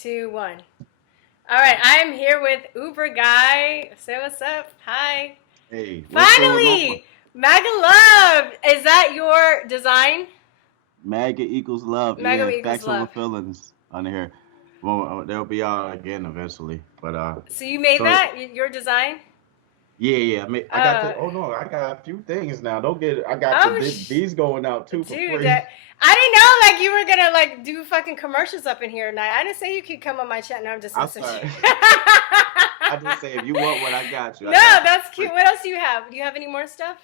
2, 1. All right, I am here with Uber Guy. Say what's up. Hi. Hey, what's going on? Finally, Maga Love. Is that your design? MAGA equals love. Maga Yeah, equals facts over love. feelings on here. Well, they'll be out again eventually. But So you made so that your design? yeah. I got Uh, to. Oh no, I got a few things now. Don't get it. I got to oh, these going out too for dude, free. I didn't know like you were gonna like do fucking commercials up in here tonight. I didn't say you could come on my chat. No, I'm just I'm messing with sorry. you. I just say if you want what I got you. No, I got you that's for cute. free. What else do you have? Do you have any more stuff?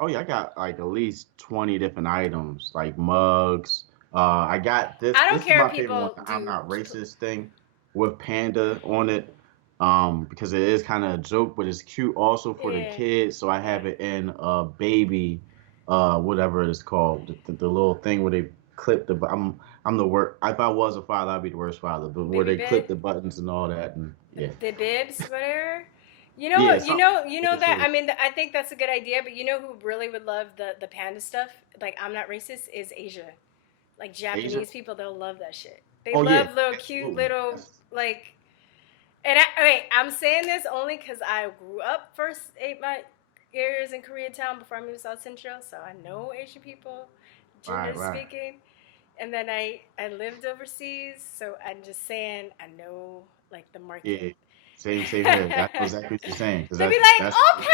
Oh yeah, I got like at least 20 different items, like mugs. I got this. I don't This is care if my favorite one, people the I'm do. not racist thing with panda on it. Because it is kind of a joke, but it's cute also for the Yeah, kids. So I yeah. have it in a baby, whatever it is called, the little thing where they clip the. I'm the worst. If I was a father, I'd be the worst father. But where Baby they bib, clip the buttons and all that, and yeah, the bibs, whatever. You know yeah, what? something. You Like know I that. said, I mean, I think that's a good idea. But you know who really would love the panda stuff? Like, I'm not racist. Is Asia. Like Asia. Japanese people, they'll love that shit. They Oh yeah, love little cute absolutely. little That's like. And wait, I'm saying this only because I grew up first 8 years in Koreatown before I moved to South Central, so I know Asian people, right, generally right. speaking. And then I lived overseas, so I'm just saying I know like the market. Yeah, same They'll here. I know exactly what you're saying because be like, that's "Oh,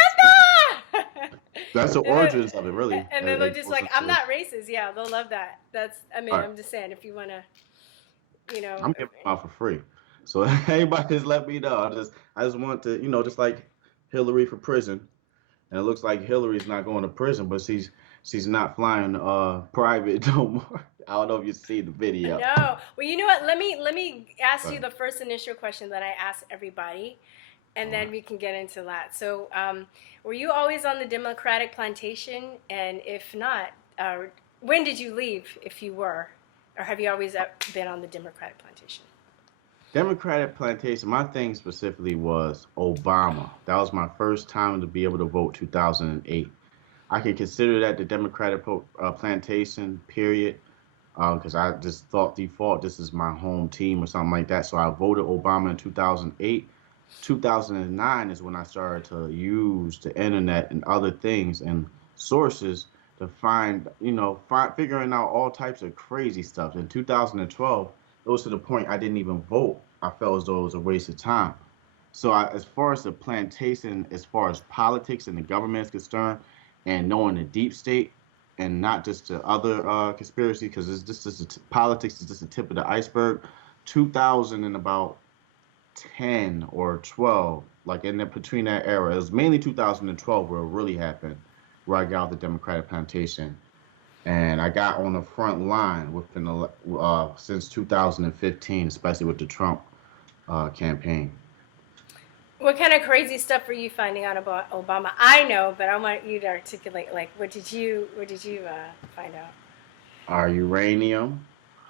panda!" that's the and then origins of it, really. and then they're It just goes like, "I'm into not racist." Yeah, they'll love that. That's. I mean, all right. I'm just saying if you wanna, you know. I'm giving them out for free. So anybody just let me know. I just want to, just like Hillary for prison. And it looks like Hillary's not going to prison, but she's not flying private no more. I don't know if you see the video. No. Well, you know what? Let me ask you But the first initial question that I ask everybody, and all then right. we can get into that. So, were you always on the Democratic plantation? And if not, when did you leave? If you were, or have you always been on the Democratic plantation? Democratic plantation, my thing specifically was Obama. That was my first time to be able to vote 2008. I can consider that the Democratic plantation period because I just thought default this is my home team or something like that. So I voted Obama in 2008. 2009 is when I started to use the internet and other things and sources to figuring out all types of crazy stuff. In 2012, it was to the point I didn't even vote. I felt as though it was a waste of time. So as far as the plantation, as far as politics and the government is concerned, and knowing the deep state, and not just the other conspiracy, because it's politics is just the tip of the iceberg. 2000 and about 10 or 12, like in the between that era, it was mainly 2012 where it really happened, where I got out the Democratic plantation, and I got on the front line within since 2015, especially with the Trump campaign. What kind of crazy stuff were you finding out about Obama? I know, but I want you to articulate. Like, what did you find out? Our uranium.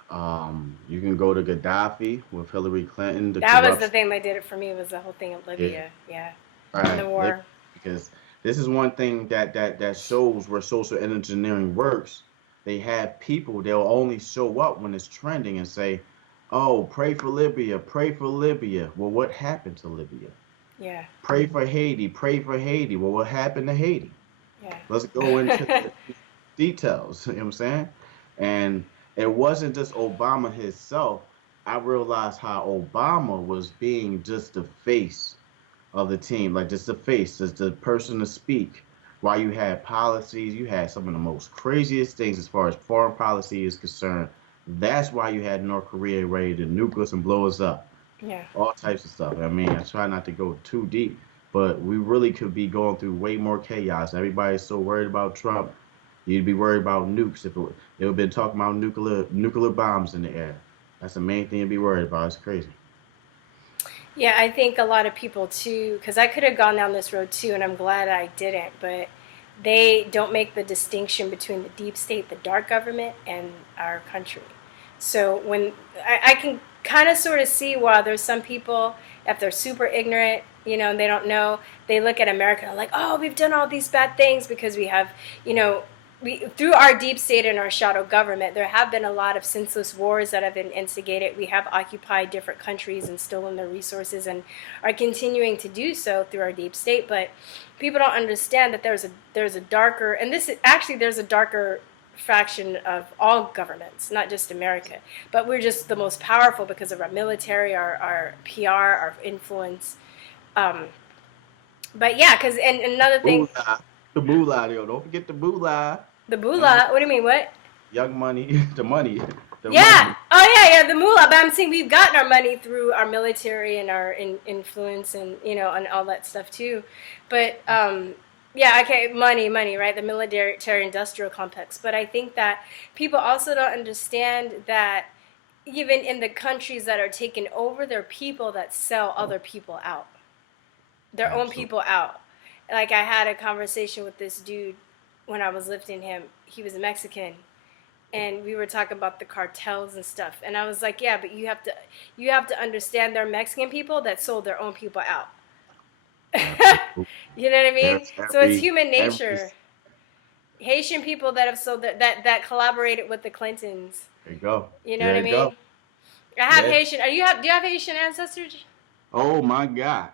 You can go to Gaddafi with Hillary Clinton, the That was the corruption. thing that did it for me was the whole thing in Yeah, Libya. Yeah, in the right. war. Because this is one thing that shows where social engineering works. They have people, they'll only show up when it's trending and say, "Oh, pray for Libya, pray for Libya." Well, what happened to Libya? Yeah, Pray for Haiti, pray for Haiti. Well, what happened to Haiti? Let's go into yeah. the details. You know what I'm saying? And it wasn't just Obama himself. I realized how Obama was being just the face of the team, like just the face, just the person to speak. While you had policies, you had some of the most craziest things as far as foreign policy is concerned. That's why you had North Korea ready to nuke us and blow us up. Yeah. All types of stuff. I mean, I try not to go too deep, but we really could be going through way more chaos. Everybody's so worried about Trump. You'd be worried about nukes if they would been talking about nuclear bombs in the air. That's the main thing to be worried about. It's crazy. Yeah, I think a lot of people too, because I could have gone down this road too, and I'm glad I didn't, but they don't make the distinction between the deep state, the dark government, and our country. So when I can kind of sort of see why there's some people, if they're super ignorant, and they don't know, they look at America and are like, oh, we've done all these bad things because we have, you know, through our deep state and our shadow government, there have been a lot of senseless wars that have been instigated. We have occupied different countries and stolen their resources and are continuing to do so through our deep state. But people don't understand that there's a darker, and this is actually, there's a darker fraction of all governments, not just America. But we're just the most powerful because of our military, our PR, our influence. But yeah, because and another thing, The moolah, yo. Don't forget the moolah. the moolah. What do you mean? What? Young money, the money. Yeah. Money. Oh yeah, the moolah. But I'm saying we've gotten our money through our military and our influence and and all that stuff too. But yeah, okay, money, right? The military industrial complex. But I think that people also don't understand that even in the countries that are taken over, there are people that sell other people out, their own people out. Like I had a conversation with this dude when I was lifting him. He was Mexican, and we were talking about the cartels and stuff. And I was like, yeah, but you have to understand there are Mexican people that sold their own people out. You know what I mean? So it's human nature. Haitian people that have sold that collaborated with the Clintons. There you go. You know what I mean? Go. I have Haitian. Do you have Haitian ancestors? Oh my God!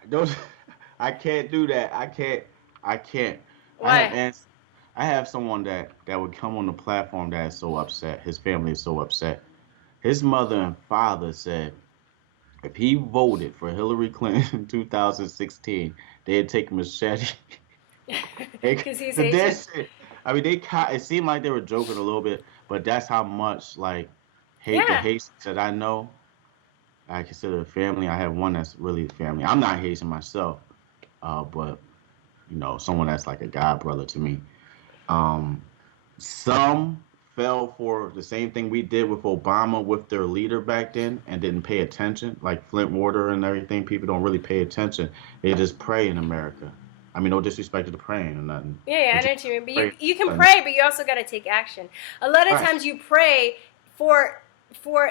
I can't do that. I can't. Why? I have someone that would come on the platform that is so upset. His family is so upset. His mother and father said if he voted for Hillary Clinton in 2016, they'd take a machete. Because he's Haitian. I mean, it seemed like they were joking a little bit, but that's how much like hate the Haitians that I know. I consider family. I have one that's really family. I'm not Haitian myself, but someone that's like a god brother to me. Some fell for the same thing we did with Obama with their leader back then and didn't pay attention, like Flint Water and everything. People don't really pay attention. They just pray in America. I mean, no disrespect to the praying or nothing. Yeah, I know what you mean. But you can pray, but you also got to take action. A lot of times you pray for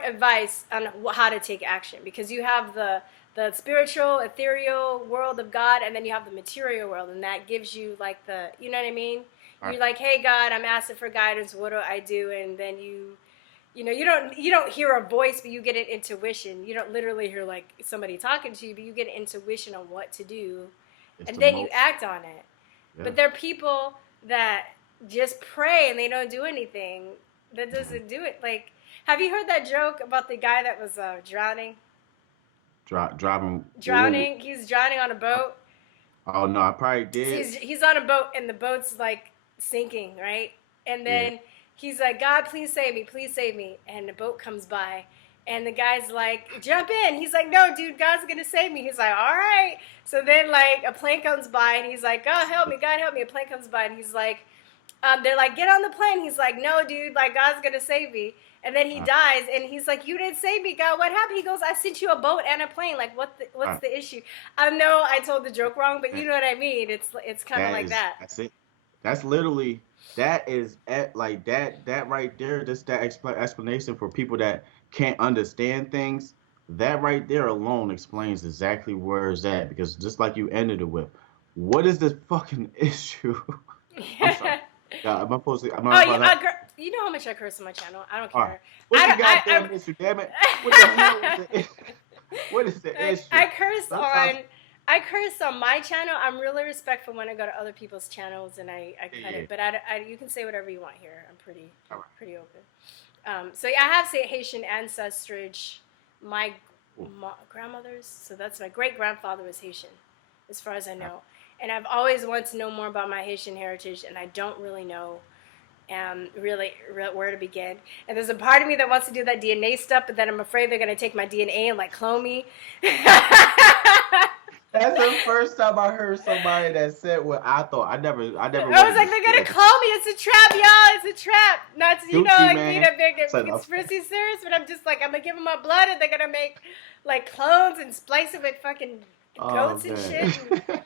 advice on how to take action, because you have the spiritual, ethereal world of God, and then you have the material world, and that gives you like you know what I mean? You're like, hey God, I'm asking for guidance. What do I do? And then you don't hear a voice, but you get an intuition. You don't literally hear like somebody talking to you, but you get an intuition on what to do, and then you act on it. Yeah. But there are people that just pray and they don't do anything. That doesn't do it. Like, have you heard that joke about the guy that was drowning? Drowning. He's drowning on a boat. Oh no, I probably did. He's on a boat and the boat's like sinking, right? And then he's like, God, please save me. And the boat comes by and the guy's like, jump in. He's like, no, dude, God's gonna save me. He's like, all right. So then like a plane comes by and he's like, God help me. A plane comes by and he's like, they're like, get on the plane. He's like, no, dude, like God's gonna save me. And then he dies, and he's like, you didn't save me, God. What happened? He goes, I sent you a boat and a plane. Like, what's the issue? I know I told the joke wrong, but you know what I mean. It's kind of like that. That's it. That's literally, that is like that right there. Just that explanation for people that can't understand things. That right there alone explains exactly where it's at. Because just like you ended it with, what is this fucking issue? I'm sorry. Am I supposed to? You know how much I curse on my channel. I don't care. Right. What's the goddamn issue, damn it? What the hell is the issue? What is the issue? I curse on my channel. I'm really respectful when I go to other people's channels and I cut it. But you can say whatever you want here. I'm pretty open. So yeah, I have Haitian ancestry. My grandmother's. So that's my great grandfather was Haitian, as far as I know. And I've always wanted to know more about my Haitian heritage, and I don't really know really where to begin. And there's a part of me that wants to do that DNA stuff, but then I'm afraid they're going to take my DNA and like clone me. That's the first time I heard somebody that said what I thought. I never. I was like, they're going to clone me. It's a trap, y'all. It's a trap. Not to, being a big conspiracy serious, but I'm just like, I'm going to give them my blood, and they're going to make like clones and splice it with fucking goats and shit.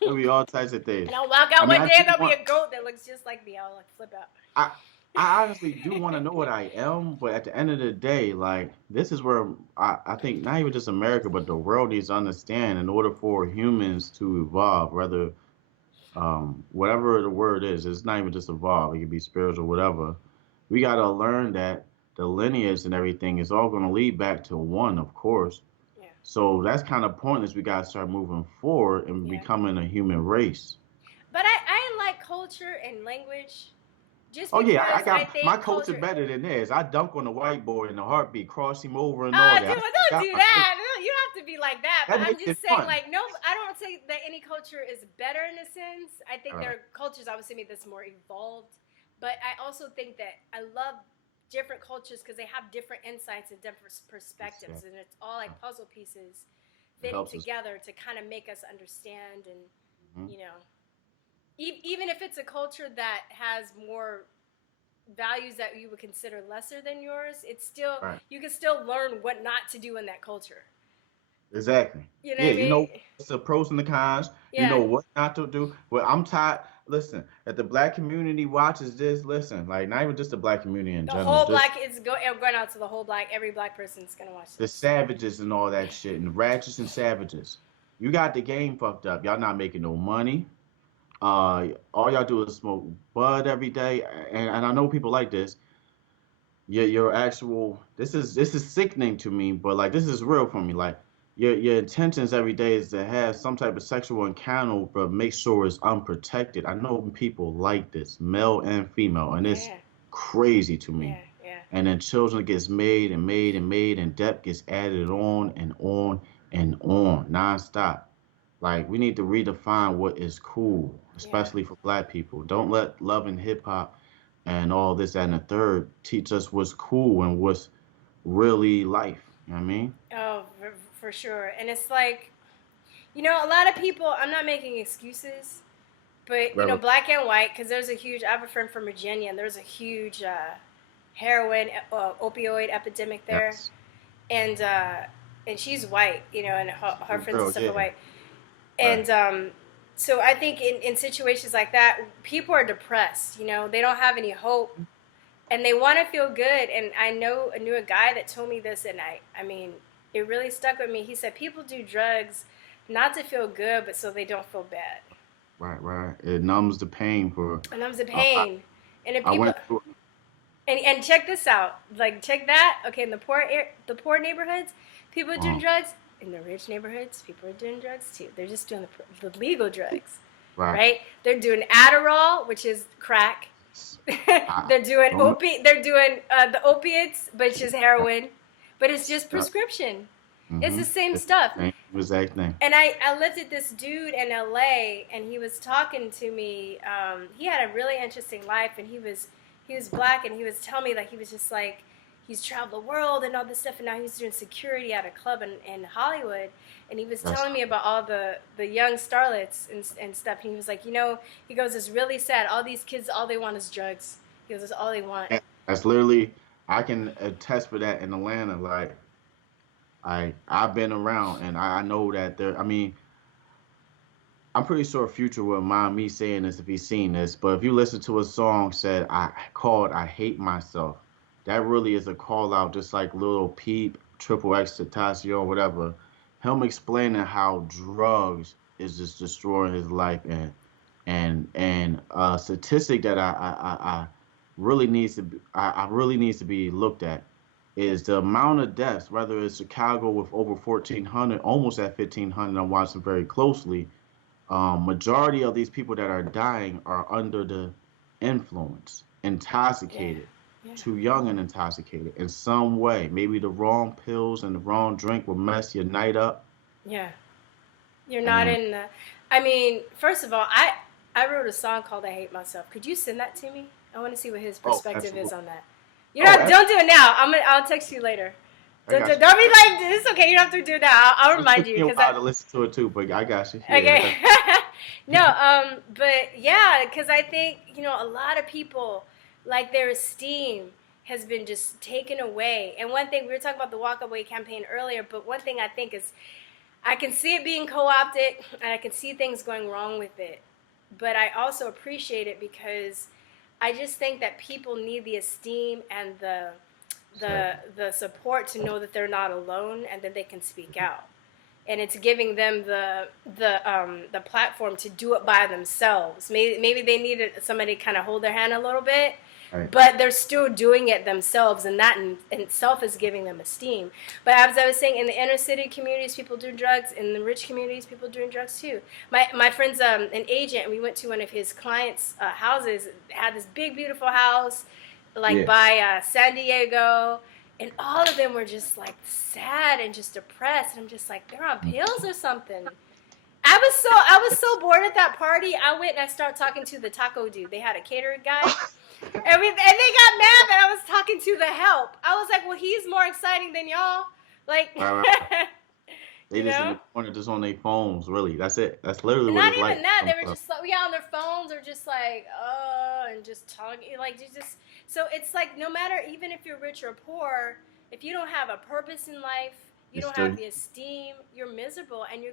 There'll be all types of things. And I'll walk out one day and there'll be a goat that looks just like me. I'll like flip out. I honestly do want to know what I am, but at the end of the day, like, this is where I think not even just America, but the world needs to understand in order for humans to evolve, whether whatever the word is, it's not even just evolve. It could be spiritual, whatever. We got to learn that the lineage and everything is all going to lead back to one, of course. Yeah. So that's kind of pointless. We got to start moving forward and Yeah. becoming a human race. But I like culture and language just Oh yeah, because I I got my think culture culture. better than theirs. I dunk on the white boy in the heartbeat, cross him over and all that. Dude, I don't got do my culture. that. No, you don't have to be like that. But That I'm makes it just saying, fun. like, no, I don't say that any culture is better in a sense. I think All there right. are cultures, obviously, maybe that's more evolved. But I also think that I love different cultures because they have different insights and different perspectives. And it's all like puzzle pieces It fitting helps us. together to kind of make us understand. And, Mhm. you know, even if it's a culture that has more values that you would consider lesser than yours, it's still, Right. you can still learn what not to do in that culture. Exactly. You know Yeah, what I you mean? know what's the pros and the cons. You know Yeah. what not to do. Well, I'm tired. Listen, if the black community watches this, listen, like not even just the black community in The general, whole just black is going out to the whole black. Every black person's gonna watch the this. savages and all that shit, and ratchets and savages. You got the game fucked up. Y'all not making no money. All y'all do is smoke bud every day, and I know people like this. Your actual this is sickening to me, but like this is real for me. Like your intentions every day is to have some type of sexual encounter, but make sure it's unprotected. I know people like this, male and female, and it's Yeah, crazy to me. yeah, yeah, And then children gets made and made and made, and debt gets added on and on and on nonstop. Like we need to redefine what is cool, yeah. especially for black people. Don't let love and hip hop and all this and the third teach us what's cool and what's really life. You know what I mean? Oh, for sure. And it's like, a lot of people. I'm not making excuses, but Right. black and white. Because there's a huge. I have a friend from Virginia, and there's a huge heroin opioid epidemic there, Yes. and she's white. And her friends and Girl, stuff are yeah. white. Right. And so I think in situations like that, people are depressed. They don't have any hope, and they want to feel good. And I knew a guy that told me this, and I mean, it really stuck with me. He said people do drugs not to feel good, but so they don't feel bad. Right. Right. It numbs the pain for. And that was the Uh, I, pain. And if I people went through. and check this out, like check that. Okay, in the poor neighborhoods, people are doing Uh, drugs. In the rich neighborhoods, people are doing drugs too. They're just doing the legal drugs, right. right? They're doing Adderall, which is crack. I They're doing don't know. They're doing the opiates, which is heroin, but it's just Yep. prescription. It's Mm-hmm. the same It's stuff. the same exact thing. And I looked at this dude in LA, and he was talking to me. He had a really interesting life, and he was black, and he was telling me like he was just like he's traveled the world and all this stuff, and now he's doing security at a club in Hollywood, and he was That's telling me about all the young starlets and stuff. And he was like, he goes, it's really sad. All these kids, all they want is drugs. He goes, that's all they want. that's literally. I can attest for that in Atlanta. Like I've been around and I know that there. I mean, I'm pretty sure Future would mind me saying this if he's seen this, but if you listen to a song said I called I Hate Myself, that really is a call out just like Lil Peep, Triple X Tentacion, whatever. Him explaining how drugs is just destroying his life and a statistic that I really needs to be, I really needs to be looked at is the amount of deaths, whether it's Chicago with over 1,400, almost at 1,500, I'm watching very closely. Majority of these people that are dying are under the influence, Yeah, intoxicated, yeah, too young and intoxicated in some way. Maybe the wrong pills and the wrong drink will mess your night up. yeah. You're not And in the. I mean, first of all, I wrote a song called "I Hate Myself." Could you send that to me? I want to see what his oh, perspective is absolutely. on that. You Oh, know, don't do it now. I'll text you later. I got you. Don't be like, it's okay. You don't have to do it now. I'll It remind took you me a because while to listen to it too, but I got you. Yeah, I okay. got No, but yeah, because I think a lot of people like their esteem has been just taken away. And one thing we were talking about the Walk Away campaign earlier, but one thing I think is I can see it being co-opted, and I can see things going wrong with it. But I also appreciate it because I just think that people need the esteem and the you. the support to know that they're not alone and that they can speak out. and it's giving them the platform to do it by themselves. Maybe they needed somebody to kind of hold their hand a little bit, Right. but they're still doing it themselves, and that in itself is giving them esteem. But as I was saying, in the inner city communities, people doing drugs. In the rich communities, people doing drugs too. My friend's an agent, and we went to one of his clients' houses. Had this big, beautiful house, like by San Diego. And all of them were just like sad and just depressed. And I'm just like, they're on pills or something. I was so bored at that party. I went and I started talking to the taco dude. They had a catering guy. And they got mad that I was talking to the help. I was like, well, he's more exciting than y'all. Like, Right. They just in the corner, just on their phones. Really, that's it. That's literally what not it's even like. that. They were just like, on their phones or just like, and just talking. Like, you just. So it's like, no matter, even if you're rich or poor, if you don't have a purpose in life, you don't have the esteem, you're miserable, and you're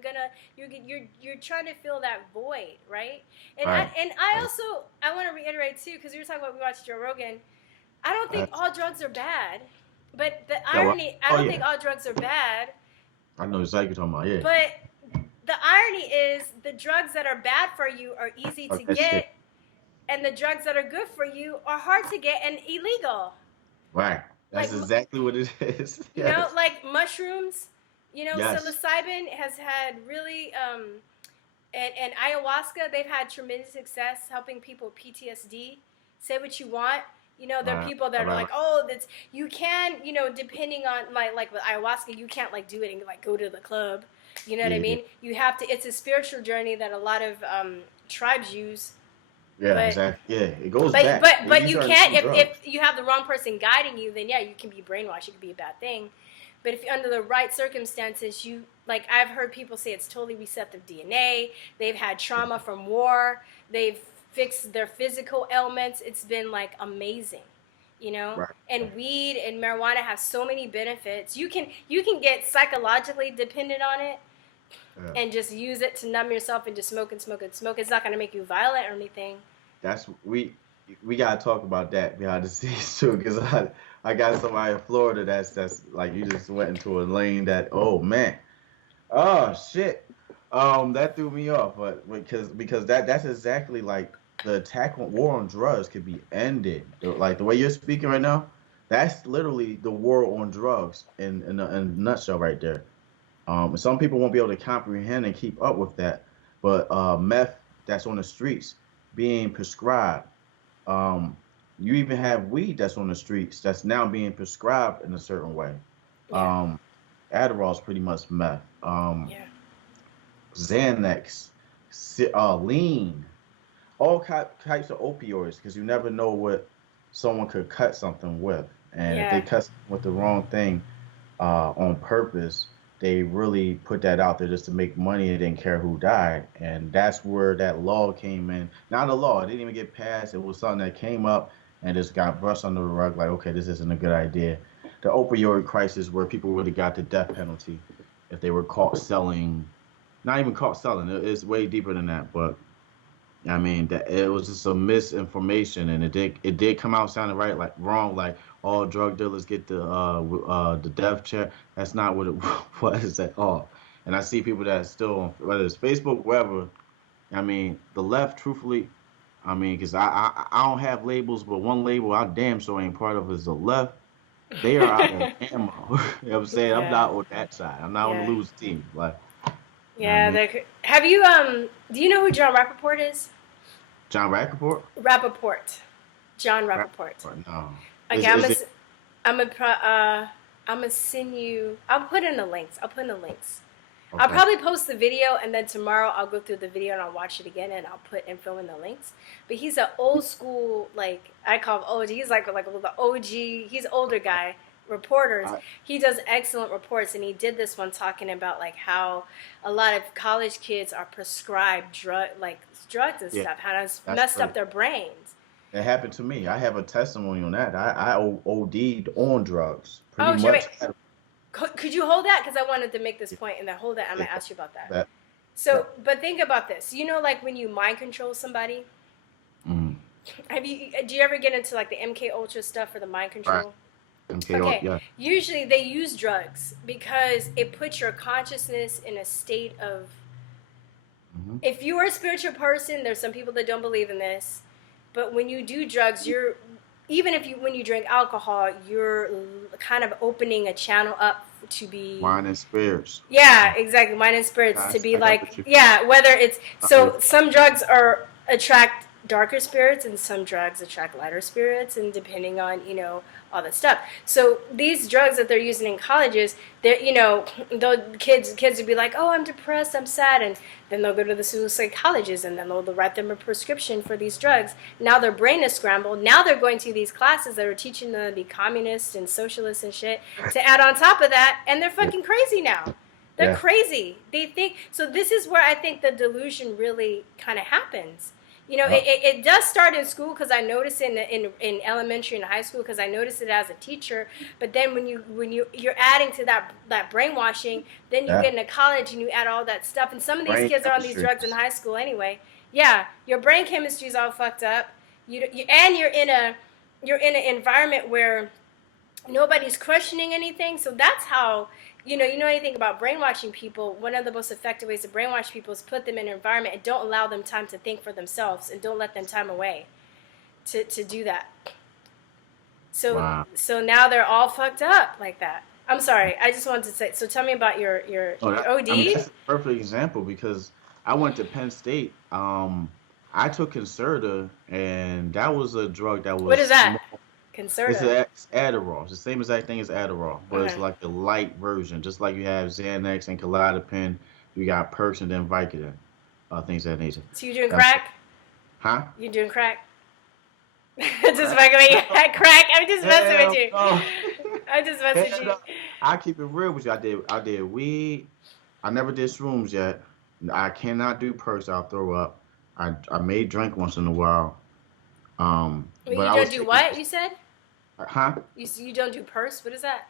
trying to fill that void, right? And I want to reiterate too, because we were talking about, we watched Joe Rogan. I don't think all drugs are bad, but the irony, I don't think all drugs are bad. I know exactly what you're talking about, But the irony is, the drugs that are bad for you are easy to get, and the drugs that are good for you are hard to get and illegal. Right. That's like, exactly what it is. You know, like mushrooms. You know, psilocybin has had really, and ayahuasca, they've had tremendous success helping people with PTSD. Say what you want. You know, there are people that are like, oh, that's, you can, you know, depending on, like with ayahuasca, you can't like do it and like go to the club. You know what I mean? You have to, it's a spiritual journey that a lot of tribes use. Yeah, exactly. Yeah, it goes back. But you can't, if you have the wrong person guiding you, then you can be brainwashed. It could be a bad thing. But if you're under the right circumstances, like I've heard people say it's totally receptive DNA. They've had trauma from war. They've fixed their physical ailments. It's been like amazing, you know. Right. And weed and marijuana have so many benefits. You can get psychologically dependent on it. Yeah. And just use it to numb yourself and just smoke and smoke and smoke. It's not going to make you violent or anything. That's we gotta talk about that behind the scenes too, because I got somebody in Florida that's like, you just went into a lane that, oh man, oh shit, that threw me off, but because that's exactly like the attack on war on drugs could be ended. Like the way you're speaking right now, that's literally the war on drugs in a nutshell right there. Some people won't be able to comprehend and keep up with that, but meth that's on the streets being prescribed. You even have weed that's on the streets that's now being prescribed in a certain way. Yeah. Adderall is pretty much meth. Xanax, lean, all types of opioids, because you never know what someone could cut something with. And if they cut with the wrong thing on purpose, they really put that out there just to make money and didn't care who died. And that's where that law came in. Not a law, it didn't even get passed. It was something that came up and just got brushed under the rug, like, okay, this isn't a good idea. The opioid crisis, where people really got the death penalty if they were caught selling. Not even caught selling, it's way deeper than that. But I mean, it was just some misinformation, and it did come out sounding wrong, like all drug dealers get the death check. That's not what it was at all. And I see people that still, whether it's Facebook, wherever. I mean, the left, truthfully, I mean, because I don't have labels, but one label I damn sure ain't part of is the left. They are out of ammo. You know what I'm saying? I'm not on that side. I'm not on the lose team. Like. Yeah, you know what I mean? Have you do you know who John Rappaport is? John Rappaport? John Rappaport. No. Okay, I'm gonna send you. I'll put in the links. Okay. I'll probably post the video, and then tomorrow I'll go through the video and I'll watch it again, and I'll put and fill in the links. But he's an old school, like I call him OG. He's like the OG. He's an older guy. Reporters. He does excellent reports, and he did this one talking about like how a lot of college kids are prescribed drugs and stuff, how it's messed up their brains. It happened to me. I have a testimony on that. I OD'd on drugs. Could you hold that? Because I wanted to make this point, and then hold that. I'm gonna ask you about that. But think about this. You know, like when you mind control somebody. Mm. Do you ever get into like the MK Ultra stuff for the mind control? MK, Okay, yeah. usually they use drugs because it puts your consciousness in a state of. Hmm. If you are a spiritual person, there's some people that don't believe in this, but when you do drugs, you're even if you when you drink alcohol, you're kind of opening a channel up to be. Wine and spirits. Yeah, exactly. Wine and spirits to be I got like, what you. yeah, whether it's Yeah. so some drugs are attract darker spirits and some drugs attract lighter spirits and depending on, all that stuff. So these drugs that they're using in colleges, they're, the kids would be like, "Oh, I'm depressed, I'm sad." And then they'll go to the suicide colleges and then they'll write them a prescription for these drugs. Now their brain is scrambled. Now they're going to these classes that are teaching them to be communists and socialists and shit to add on top of that, and they're fucking crazy now. They're Yeah. crazy. They think so. This is where I think the delusion really kind of happens. Yeah. It does start in school because I notice in elementary and high school because I noticed it as a teacher. But then when you're adding to that brainwashing, then you Yeah. get into college and you add all that stuff. And some of these Brain kids are on these chemistry. drugs in high school anyway. Yeah, your brain chemistry is all fucked up. And you're in an environment where nobody's questioning anything. So that's how. You know anything about brainwashing people, one of the most effective ways to brainwash people is put them in an environment and don't allow them time to think for themselves and don't let them time away to do that. So Wow. so now they're all fucked up like that. I'm sorry. I just wanted to say, so tell me about your Oh, OD. I mean, that's a perfect example because I went to Penn State. I took Concerta, and that was a drug that What was is that? small. Concerta. It's Adderall. It's the same exact thing as Adderall, but it's Okay. like the light version. Just like you have Xanax and Klonopin, you got Perks and then Vicodin, things of that nature. So you doing That's crack? huh? You doing crack? Just Crack? fucking with you. No. Crack. I'm just messing with Hell you. no. I'm just messing with Hell you. no. I keep it real with you. I did weed. I never did shrooms yet. I cannot do perks. I'll throw up. I may drink once in a while. Wait, But you I don't was do taking, what? You said huh? you don't do purse. What is that?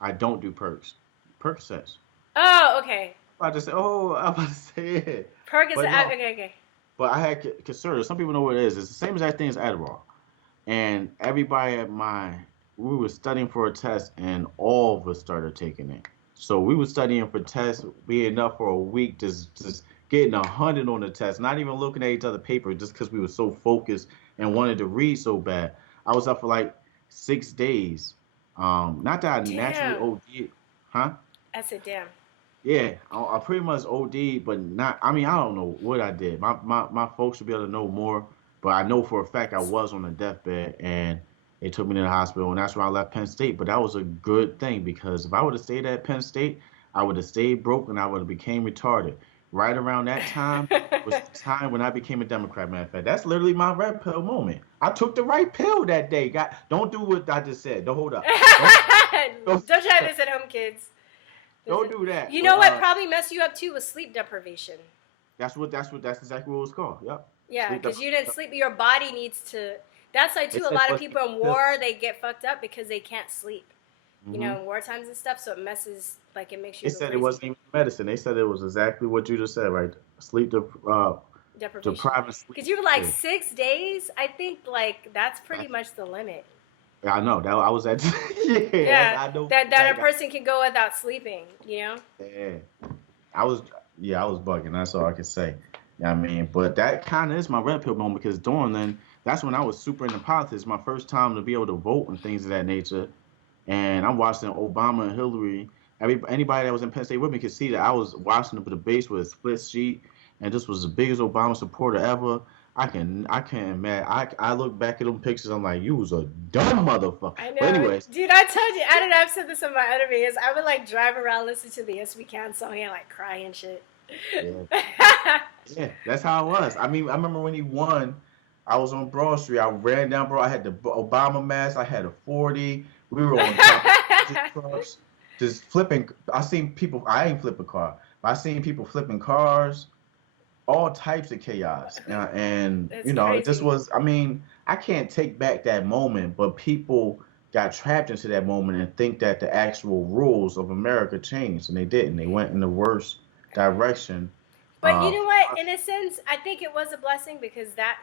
I don't do perks. Percocets. Oh, okay. I just say, oh, I'm about to say it. Perk is But no. okay. But I had Concerta. Some people know what it is. It's the same exact thing as Adderall. And everybody we were studying for a test, and all of us started taking it. So we were studying for tests, being up for a week, just getting 100 on the test, not even looking at each other paper, just because we were so focused and wanted to read so bad. I was up for like 6 days. Not that I naturally Damn. OD, huh? I said damn. Yeah, I pretty much OD, but not. I mean, I don't know what I did. My folks should be able to know more, but I know for a fact I was on the deathbed, and they took me to the hospital, and that's when I left Penn State. But that was a good thing because if I would have stayed at Penn State, I would have stayed broke, and I would have became retarded. Right around that time was the time when I became a Democrat. Matter of fact, that's literally my red pill moment. I took the right pill that day. Don't do what I just said. Don't hold up. Don't don't, Don't try this at home, kids. don't do that. You But know what probably messed you up too was sleep deprivation. that's exactly what it was called. Yep. Yeah, Sleep because you deprivation. didn't sleep. Your body needs to. That's why They too. A said lot it of wasn't people in a pill. war they get fucked up because they can't sleep. Hmm. In war times and stuff. So it messes like it makes They you go said it crazy. wasn't even medicine. They said it was exactly what you just said, right? Sleep Deprivation. depriving sleep. Because you were like Yeah, 6 days. I think like that's pretty much the limit. I know that I was at. Yeah, Yeah, I know. that a person can go without sleeping. Yeah, I was. Yeah, I was bugging. That's all I can say. Yeah, I mean, but that kind of is my red pill moment because during then, that's when I was super into politics. My first time to be able to vote and things of that nature. And I'm watching Obama and Hillary. Anybody that was in Penn State with me could see that I was watching the debates with a split sheet, and this was the biggest Obama supporter ever. I can't, man. I look back at them pictures. I'm like, you was a dumb motherfucker. I But know, anyways, dude. I told you. I don't know. I've said this on my other videos. I would like drive around, listen to the Yes We Can song, and like cry and shit. yeah, yeah, that's how it was. I mean, I remember when he won. I was on Broad Street. I ran down, bro. I had the Obama mask. I had a 40. We were on top of trucks, just flipping. I seen people. I ain't flip a car, but I seen people flipping cars. All types of chaos, and That's it just crazy. was. I mean, I can't take back that moment, but people got trapped into that moment and think that the actual rules of America changed, and they didn't. They went in the worst direction. But you know For what? us. In a sense, I think it was a blessing because that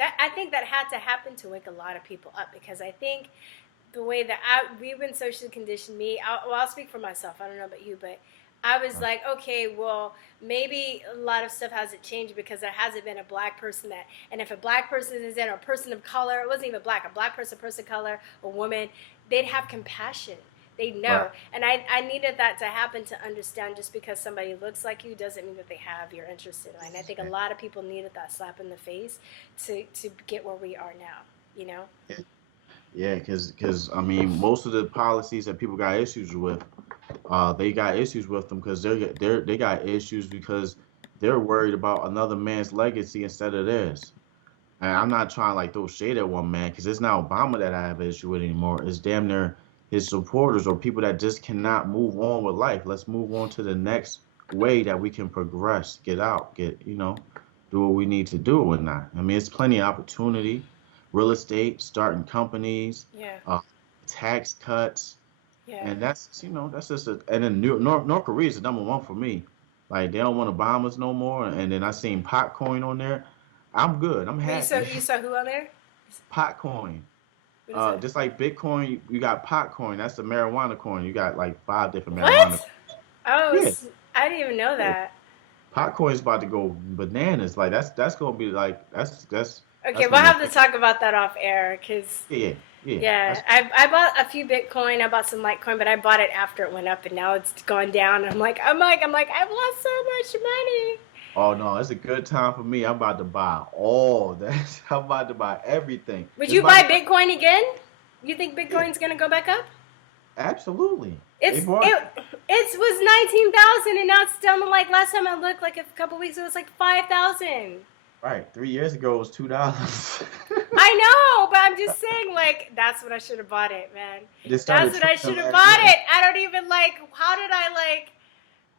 I think that had to happen to wake a lot of people up because I think the way that we've been socially conditioned. I'll speak for myself. I don't know about you, but I was like, okay, well, maybe a lot of stuff hasn't changed because there hasn't been a black person and if a black person is in, or a person of color, it wasn't even black, a black person of color, a woman, they'd have compassion. They know. Right. And I needed that to happen to understand just because somebody looks like you doesn't mean that they have your interest in it. And I think a lot of people needed that slap in the face to get where we are now, you know? Yeah, because I mean, most of the policies that people got issues with, they got issues with them because they got issues because they're worried about another man's legacy instead of theirs. And I'm not trying to like throw shade at one man because it's not Obama that I have an issue with anymore. It's damn near his supporters or people that just cannot move on with life. Let's move on to the next way that we can progress, get out, do what we need to do and not. I mean, it's plenty of opportunity, real estate, starting companies, tax cuts, and that's just and then North Korea is the #1 for me. Like they don't want to bomb us no more. And then I seen Potcoin on there. I'm good. I'm happy. You saw who on there? Potcoin. Just like Bitcoin, you got Potcoin. That's the marijuana coin. You got like 5 different marijuana. What? Oh, yeah. I didn't even know that. Potcoin's about to go bananas. Like that's gonna be like that's. Okay, we'll have to talk about that off air, cause yeah. I bought a few Bitcoin. I bought some Litecoin, but I bought it after it went up, and now it's gone down. And I'm like, I've lost so much money. Oh no, it's a good time for me. I'm about to buy all that. I'm about to buy everything. Would you buy Bitcoin again? You think Bitcoin's gonna go back up? Absolutely. It was 19,000, and now it's down to like last time I looked, like a couple weeks, it was like 5,000. Right, 3 years ago it was $2. I know, but I'm just saying, like, that's what I should have bought it, man. That's what I should have bought it. I don't even how did I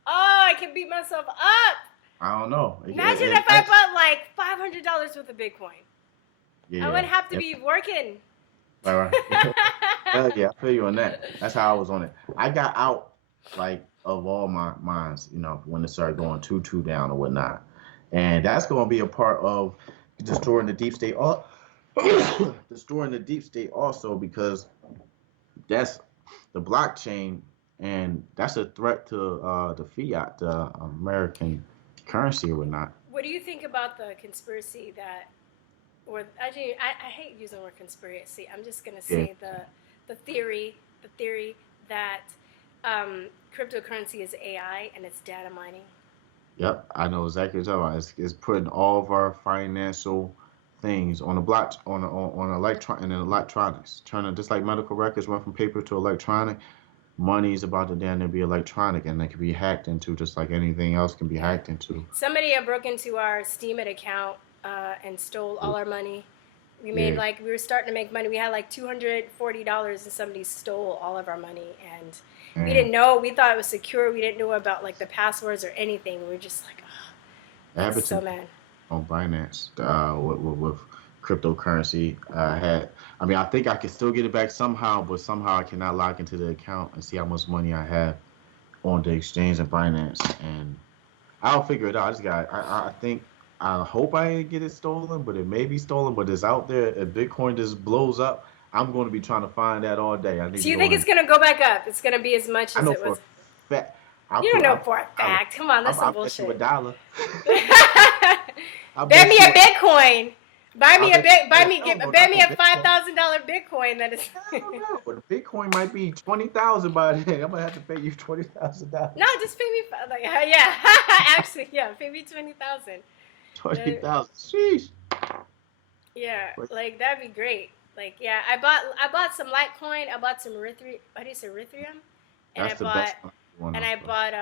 I can beat myself up. I don't know. Imagine if I bought like $500 worth of Bitcoin. Yeah, I wouldn't have to be working. Right. Yeah, I feel you on that. That's how I was on it. I got out of all my mines, when it started going too down or whatnot. And that's going to be a part of destroying the deep state. Destroying the deep state also because that's the blockchain, and that's a threat to the fiat, the American currency or whatnot. What do you think about the conspiracy or actually, I hate using the word conspiracy. I'm just going to say the theory that cryptocurrency is AI and it's data mining. Yep, I know exactly what you're talking about. It's putting all of our financial things on electronics. Turning just like medical records went from paper to electronic. Money is about to damn near be electronic, and it can be hacked into just like anything else can be hacked into. Somebody broke into our Steemit account and stole all our money. We made we were starting to make money. We had like $240, and somebody stole all of our money, and we didn't know. We thought it was secure. We didn't know about the passwords or anything. We were just like, oh, that's so mad. On Binance with cryptocurrency, I think I can still get it back somehow, but somehow I cannot log into the account and see how much money I have on the exchange and Binance, and I'll figure it out. I hope I didn't get it stolen, but it may be stolen, but it's out there. If Bitcoin just blows up, I'm going to be trying to find that all day. So you think it's going to go back up? It's going to be as much as it was? You don't know for a fact. Come on, that's some bullshit. $1. Bet me a Bitcoin. Buy me a $5,000 Bitcoin. That is. I don't know, but the Bitcoin might be 20,000 by then. I'm gonna have to pay you $20,000. No, just pay me. Actually, pay me 20,000. 20,000. Sheesh. Yeah, that'd be great. I bought some Litecoin. I bought some Ethereum. How do you say Ethereum? And That's the best one. And I bought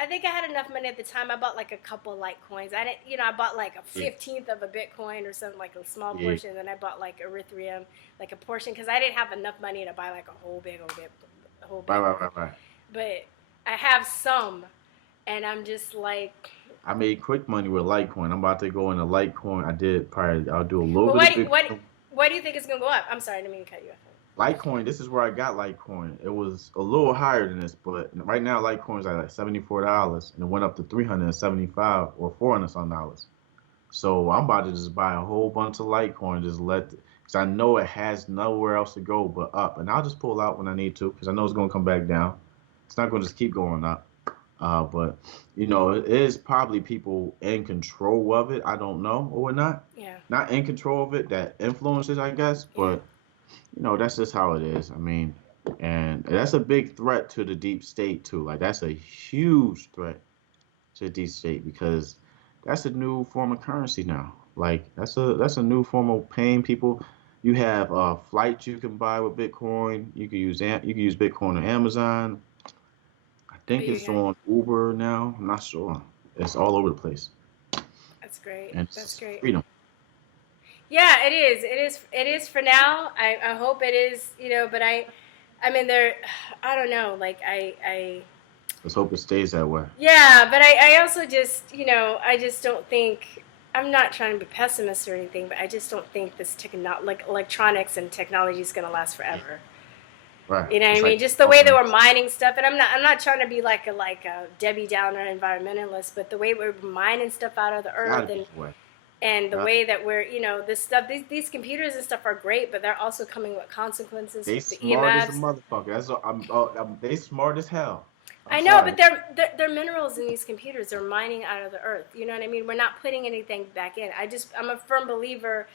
I think I had enough money at the time. I bought a couple of Litecoins. I didn't, I bought a 15th of a Bitcoin or something, a small portion. Then I bought Ethereum, a portion, because I didn't have enough money to buy a whole big. Right. But I have some, and I'm just I made quick money with Litecoin. I'm about to go into Litecoin. I'll do a little bit. Why do you think it's gonna go up? I'm sorry, I didn't mean to cut you off. Litecoin, this is where I got Litecoin. It was a little higher than this, but right now Litecoin is at $74, and it went up to $375 or $400 some dollars. So I'm about to just buy a whole bunch of Litecoin, because I know it has nowhere else to go but up. And I'll just pull out when I need to because I know it's going to come back down. It's not going to just keep going up. But it is probably people in control of it. I don't know or not. Yeah. Not in control of it that influences, I guess. Yeah. But that's just how it is. I mean, and that's a big threat to the deep state too. Like that's a huge threat to the deep state because that's a new form of currency now. Like that's a new form of paying people. You have flights you can buy with Bitcoin. You can use Bitcoin on Amazon. I think it's on Uber now. I'm not sure. It's all over the place. That's great. And That's it's great. freedom. Yeah, it is. It is for now. I hope it is. But I mean, I don't know. Like Let's hope it stays that way. Yeah, but I also just, I just don't think. I'm not trying to be pessimist or anything, but I just don't think this electronics and technology is going to last forever. Right. You know what I mean? Just the way that we're mining stuff, and I'm not trying to be like a Debbie Downer environmentalist, but the way we're mining stuff out of the earth and the way that we're, this stuff, these computers and stuff are great, but they're also coming with consequences. They with the smart EMFs. as a motherfucker. That's they smart as hell. I know, but they're minerals in these computers. They're mining out of the earth. You know what I mean? We're not putting anything back in. I'm a firm believer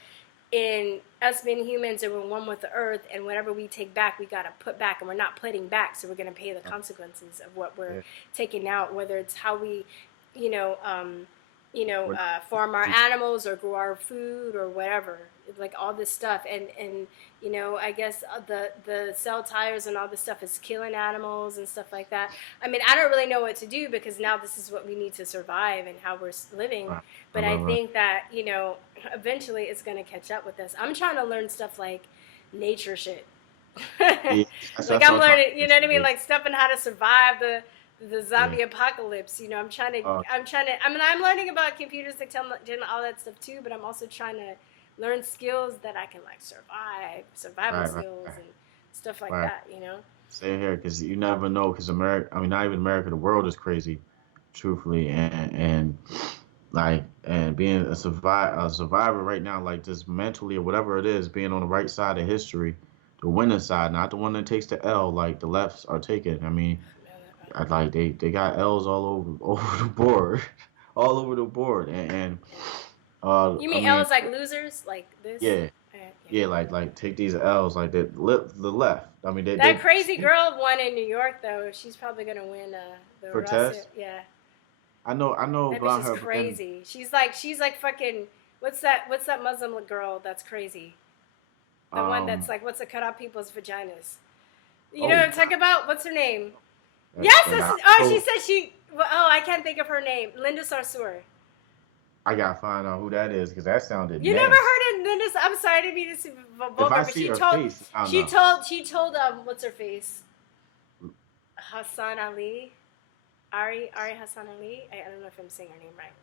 in us being humans and we're one with the earth, and whatever we take back, we got to put back, and we're not putting back, so we're going to pay the consequences of what we're taking out, whether it's how we, farm our animals or grow our food or whatever, like all this stuff. And I guess the cell tires and all this stuff is killing animals and stuff like that. I mean, I don't really know what to do because now this is what we need to survive and how we're living. But I think that, eventually it's going to catch up with us. I'm trying to learn stuff like nature shit. Like I'm learning, you know what I mean? Like stuff on how to survive the zombie apocalypse. I'm learning about computers, technology, and all that stuff too, but I'm also trying to learn skills that I can like survival skills and stuff like that, Stay here, because you never know, because America, I mean, not even America, the world is crazy, truthfully, and being a survivor right now, like just mentally or whatever it is, being on the right side of history, the winning side, not the one that takes the L like the lefts are taking. I mean, they got L's all over the board, all over the board, and you mean L's like losers, like this? Yeah. Yeah, like take these L's, like the left. I mean, that crazy girl won in New York though. She's probably gonna win the Cortez. Yeah. I know that about bitch is her. crazy. She's like fucking. What's that Muslim girl that's crazy? The one that's like what's to cut off people's vaginas. You know what I'm talking about? What's her name? Yes. She said I can't think of her name. Linda Sarsour. I gotta find out who that is because that sounded. You never heard of Linda? I'm sorry to be this vulgar, but she told what's her face? Hassan Ali, Ari Hassan Ali. I don't know if I'm saying her name right.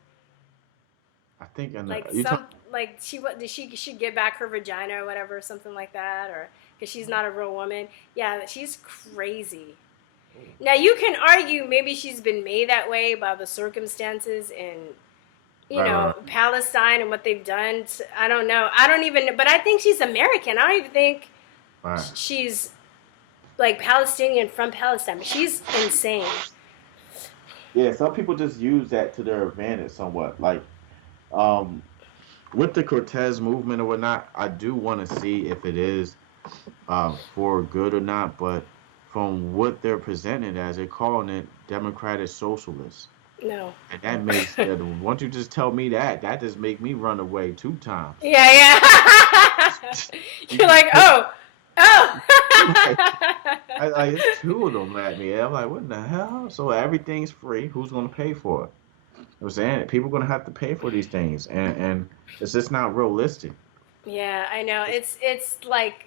I think I know. Like she should get back her vagina or whatever, something like that, or because she's not a real woman. Yeah, she's crazy. Now you can argue maybe she's been made that way by the circumstances and. Palestine and what they've done. I don't know. But I think she's American. I don't even think she's like Palestinian from Palestine. She's insane. Yeah, some people just use that to their advantage somewhat. Like, with the Cortez movement or whatnot, I do want to see if it is for good or not. But from what they're presenting as, they're calling it democratic socialist. No. And that makes once you just tell me that just make me run away 2 times. Yeah. You're like, oh. It's 2 of them at me. I'm like, what the hell? So everything's free. Who's gonna pay for it? I'm saying people are gonna have to pay for these things, and it's just not realistic. Yeah, I know. It's like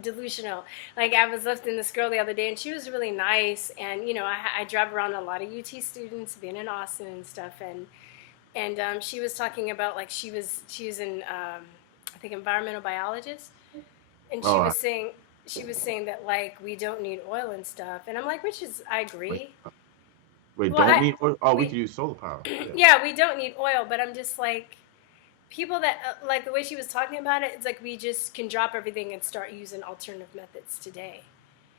delusional. Like I was lifting this girl the other day and she was really nice, and I drive around a lot of UT students being in Austin and stuff, and she was talking about like she was in I think environmental biologist, and she was saying that like we don't need oil and stuff, and I'm like, I agree. Wait, don't need oil? Oh, we could use solar power. Yeah, we don't need oil, but I'm just like, people that like the way she was talking about it, it's like we just can drop everything and start using alternative methods today.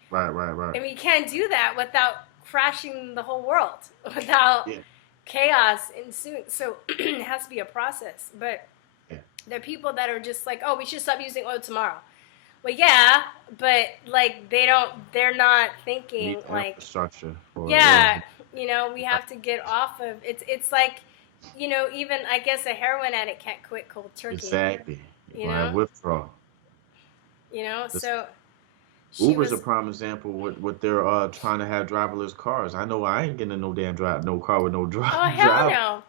Right. And we can't do that without crashing the whole world, without chaos ensuing. So it has to be a process. But there are people that are just like, oh, we should stop using oil tomorrow. Well, yeah, but like they're not thinking like infrastructure. You know, we have to get off of it's like, you know, even I guess a heroin addict can't quit cold turkey. Exactly. You know, withdrawal. You know, so Uber's a prime example with their trying to have driverless cars. I know I ain't getting no damn no car with no driver. Oh hell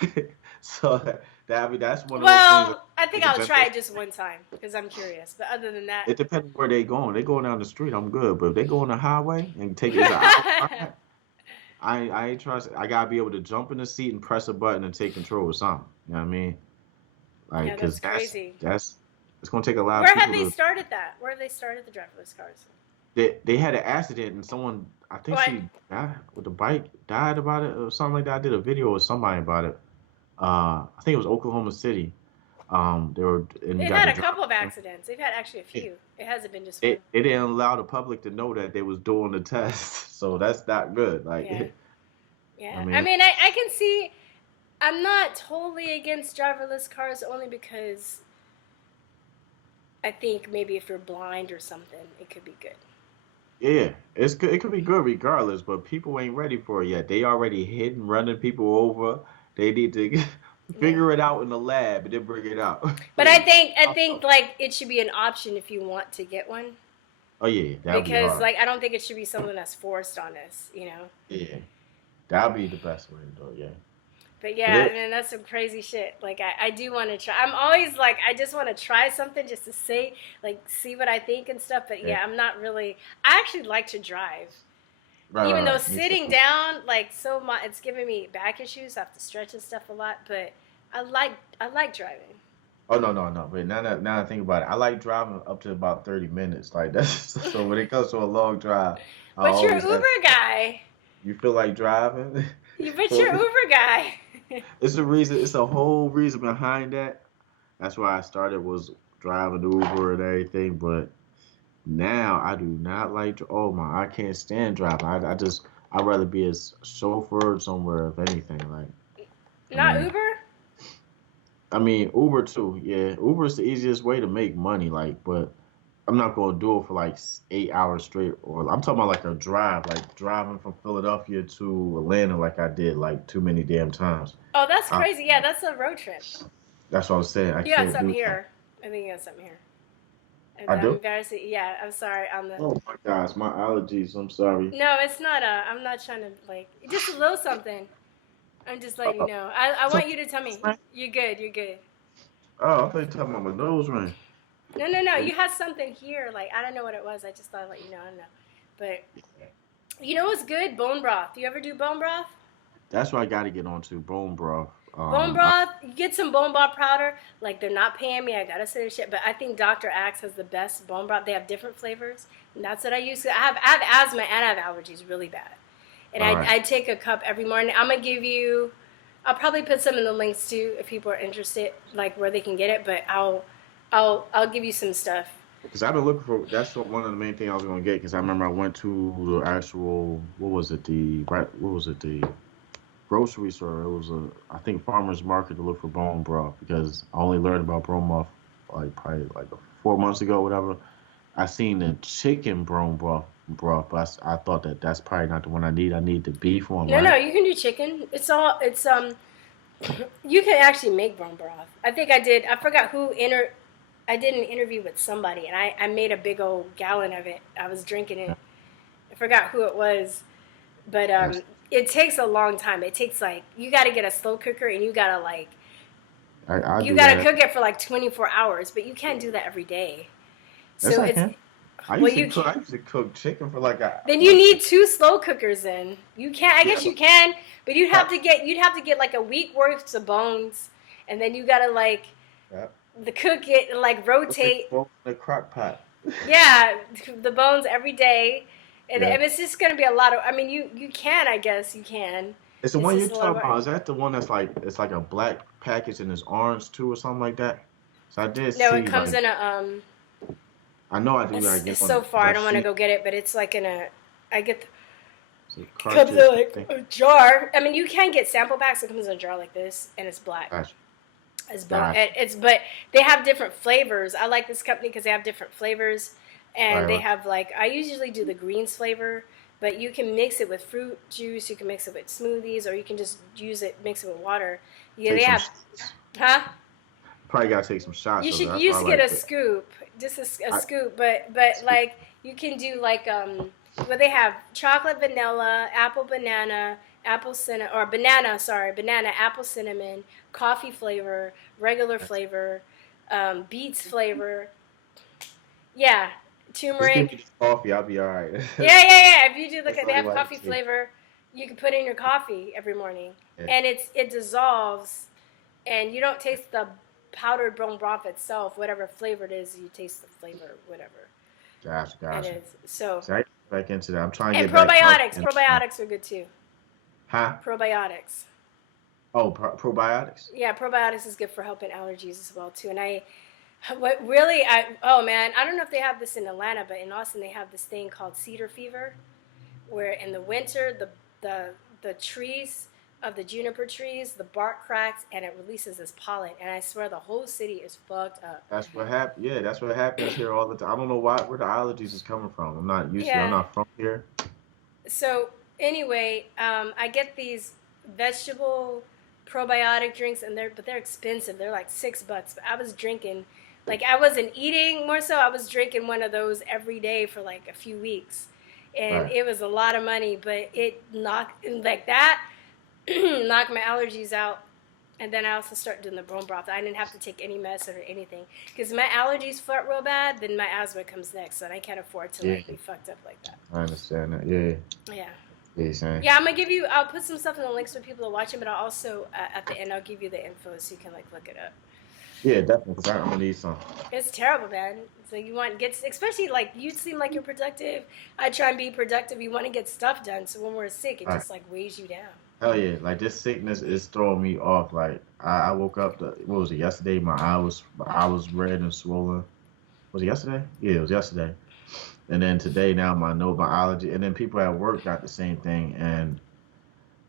no. So that's one of those things. Well, I think I'll try it just one time because I'm curious. But other than that, it depends where they going. They going down the street, I'm good. But if they go on the highway and take it out, I ain't trust. I gotta be able to jump in the seat and press a button and take control of something. You know what I mean? Like, yeah, that's crazy. It's gonna take a lot. Where of people have they started that? Where have they started the driverless cars? They had an accident and someone, I think she died with the bike, died about it or something like that. I did a video with somebody about it. I think it was Oklahoma City. They've had a couple of accidents. They've had actually a few. It hasn't been just one. It didn't allow the public to know that they was doing the test, so that's not good. Like, yeah. I mean, I can see. I'm not totally against driverless cars only because I think maybe if you're blind or something, it could be good. Yeah, it could be good regardless, but people ain't ready for it yet. They already hitting, running people over. They need to figure it out in the lab and then bring it out. But I think like it should be an option if you want to get one. Oh yeah, because like I don't think it should be something that's forced on us, you know. Yeah, that'd be the best way to do it. Yeah. But yeah, I mean, that's some crazy shit. Like I do want to try. I'm always like I just want to try something just to see what I think and stuff. But yeah, I'm not really. I actually like to drive. Even though sitting down, like it's giving me back issues. I have to stretch and stuff a lot. But I like driving. Oh no! But now I think about it, I like driving up to about 30 minutes. Like that's so when it comes to a long drive. But you're an Uber guy. You feel like driving? But you're an Uber guy. It's a whole reason behind that. That's why I started was driving Uber and everything. But now I do not like. Oh my! I can't stand driving. I'd rather be a chauffeur somewhere, if anything. Like not Uber. I mean Uber too. Yeah, Uber is the easiest way to make money. Like, but I'm not gonna do it for like 8 hours straight. Or I'm talking about like a drive, like driving from Philadelphia to Atlanta, like I did like too many damn times. Oh, that's crazy. Yeah, that's a road trip. That's what I was saying. You got something here. I think you got something here. I do? Yeah, I'm sorry. Oh my gosh, my allergies. I'm sorry. No, it's not I'm not trying to like. Just a little something. I'm just letting you know. I want you to tell me. You're good. You're good. Oh, I thought you were talking about my nose ring. No. You had something here. Like, I don't know what it was. I just thought I'd let you know. I don't know. But, you know what's good? Bone broth. Do you ever do bone broth? That's what I got to get onto, bone broth. Bone broth, you get some bone broth powder. Like, they're not paying me. I got to say this shit. But I think Dr. Axe has the best bone broth. They have different flavors. And that's what I use. I have asthma and I have allergies really bad. And I take a cup every morning. I'm going to give you, I'll probably put some in the links too if people are interested, like where they can get it. But I'll give you some stuff. Because I've been looking for, that's one of the main things I was going to get. Because I remember I went to the actual, the grocery store. It was I think farmer's market to look for bone broth. Because I only learned about bone broth probably 4 months ago, whatever. I seen the chicken bone broth, but I thought that's probably not the one I need. I need the beef one. No, you can do chicken. You can actually make bone broth. I think I did. I forgot I did an interview with somebody, and I made a big old gallon of it. I was drinking it. I forgot who it was, but it takes a long time. It takes you got to get a slow cooker, and you got to you got to cook it for 24 hours, but you can't do that every day. So I used to cook chicken for Then you need 2 slow cookers. Then you can't. I guess you can, but you'd have to get like a week worth of bones, and then you gotta cook it and rotate. The crock pot. Yeah, the bones every day, and it's just gonna be a lot of. I mean, you can. I guess you can. It's the one you're talking about. Is that the one that's it's like a black package and it's orange too or something like that. So I did No, it see comes like in a I know I do gotta It's get one so because far. I I don't want to see go get it, but it's like in a. I get. it's a It comes cartridge in like thing. a jar. I mean, you can get sample packs. It comes in a jar like this, and it's black. Gotcha. And Gotcha. but they have different flavors. I like this company because they have different flavors, and Right, they right. have like I usually do the greens flavor, but you can mix it with fruit juice. You can mix it with smoothies, or you can just use it, mix it with water. Yeah, Take they some have, shots. huh? Probably gotta take some You shots of it. should That's why I use get like a it. scoop, just a I scoop, but like you can do like what they have chocolate vanilla, apple banana, apple cinnamon or banana, sorry, banana, apple cinnamon, coffee flavor, regular flavor, beets flavor, yeah, just give me turmeric. this coffee, I'll be all right. Yeah. If you do look That's at, they only have what I coffee take. flavor. You can put in your coffee every morning, Yeah. and it dissolves, and you don't taste the powdered bone broth itself. Whatever flavor it is, you taste the flavor, whatever Gotcha, it gotcha. is. So, So I get back into that. I'm trying to and get back healthy. probiotics are good too. Huh? Probiotics. Oh, probiotics? Yeah, probiotics is good for helping allergies as well too. And what really, oh man, I don't know if they have this in Atlanta, but in Austin they have this thing called cedar fever, where in the winter the trees of the juniper trees, the bark cracks and it releases this pollen. And I swear the whole city is fucked up. That's what happened. Yeah, that's what happens here all the time. I don't know where the allergies is coming from. I'm not used to it. I'm Yeah. not from here. So anyway, I get these vegetable probiotic drinks, and they're expensive. They're like $6. But I was drinking, like I wasn't eating more so. I was drinking one of those every day for like a few weeks, and Right. it was a lot of money. But it knocked like that, knocked my allergies out. And then I also started doing the bone broth. I didn't have to take any medicine or anything because my allergies flare real bad. Then my asthma comes next, and I can't afford to Yeah, like be fucked up like that. I understand that. Yeah, Yeah. yeah, you're saying. Yeah, I'm gonna give you. I'll put some stuff in the links for people to watch it, but I'll also at the end I'll give you the info so you can like look it up. Yeah, definitely, because I'm gonna need some. It's terrible, man. So you want to get, especially like you seem like you're productive. I try and be productive. You want to get stuff done, so when we're sick, it Right. just like weighs you down. Hell yeah, like this sickness is throwing me off. Like I woke up what was it, yesterday? My eye was red and swollen. Was it yesterday? Yeah, it was yesterday. And then today now my allergy and then people at work got the same thing and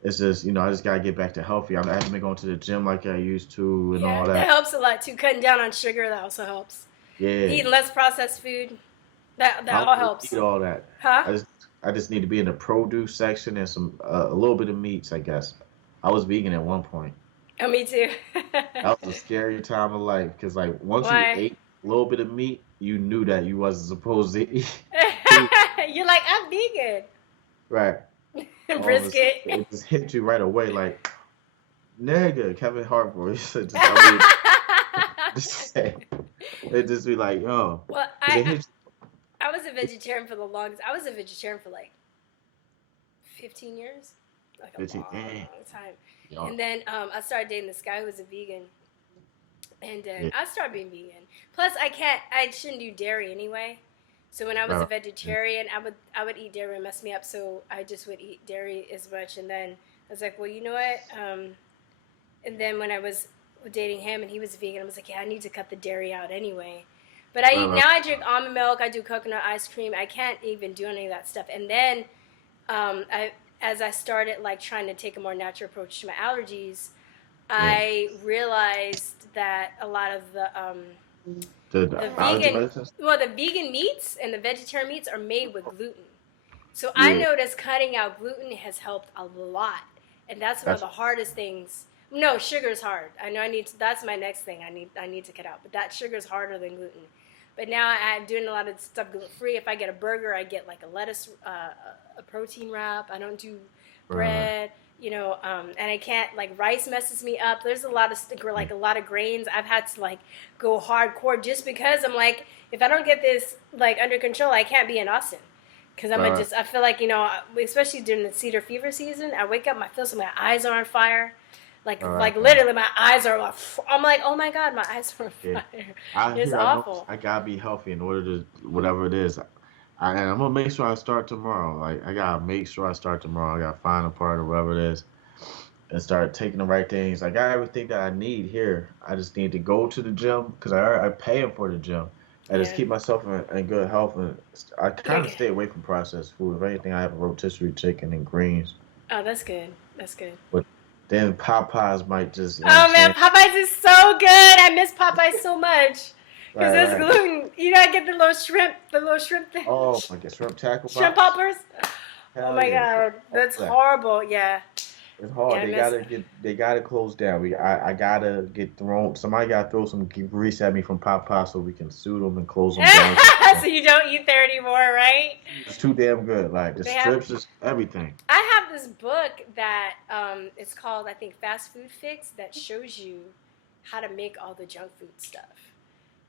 it's just, I just gotta get back to healthy. I haven't been going to the gym like I used to and Yeah, all that that. helps a lot too. Cutting down on sugar, that also helps. Yeah. Eating less processed food, that I all don't really helps. eat all that. Huh? I just need to be in the produce section and some a little bit of meats, I guess. I was vegan at one point. Oh, me too. That was a scary time of life because like once you Why? ate a little bit of meat, you knew that you wasn't supposed to eat. You're like, I'm vegan. Right. All of a sudden, Brisket. it just hit you right away, like nigga, Kevin Hart voice. I mean, just say it just be like, yo, Well, 'cause it hit I was a vegetarian for the longest. I was a vegetarian for like 15 years, like a you, long time. yo, And then I started dating this guy who was a vegan, and then yeah, I started being vegan. Plus, I shouldn't do dairy anyway. So when I was a right, vegetarian, I would eat dairy and mess me up. So I just would eat dairy as much. And then I was like, well, you know what? And then when I was dating him and he was vegan, I was like, yeah, I need to cut the dairy out anyway. But right, right, now I drink almond milk. I do coconut ice cream. I can't even do any of that stuff. And then as I started like trying to take a more natural approach to my allergies, yeah. I realized that a lot of the The allergy vegan, medicines, the vegan meats and the vegetarian meats are made with gluten. So I yeah, noticed cutting out gluten has helped a lot, and that's one of that's the hardest things. No, sugar's hard. I know that's my next thing. I need to cut out, but that sugar's harder than gluten. But now I'm doing a lot of stuff gluten free. If I get a burger, I get like a lettuce, a protein wrap. I don't do right, bread, and I can't like rice messes me up. There's a lot of like a lot of grains. I've had to like go hardcore just because I'm like, if I don't get this like under control, I can't be in Austin. Because right, I feel like, especially during the cedar fever season, I wake up, I feel so my eyes are on fire. right, Like right. literally my eyes are like, I'm like, oh my God, my eyes are on Yeah, fire. I It's hear. I know awful. I gotta be healthy in order to whatever it is. And I'm gonna make sure I start tomorrow. Like I gotta make sure I start tomorrow. I gotta find a part or whatever it is. and start taking the right things. I got everything that I need here. I just need to go to the gym because I pay for the gym. I just Yeah. keep myself in good health, and I Yeah. kind of stay away from processed food. If anything, I have a rotisserie chicken and greens. Oh, that's good. That's good. But then Popeyes might just, you know what I'm Oh man, saying? Popeyes is so good. I miss Popeyes so much because Right, it's right. gluten. You know, I get the little shrimp thing, Oh my God, shrimp tackle shrimp box. poppers. Oh Hell my yeah. god, All that's that. horrible. Yeah, It's yeah, hard. I miss. They gotta close down. I gotta get thrown. Somebody gotta throw some grease at me from Popeye so we can sue them and close them down. So you don't eat there anymore, right? It's too damn good. Like the They have. strips is everything. I have this book that it's called, I think, Fast Food Fix, that shows you how to make all the junk food stuff.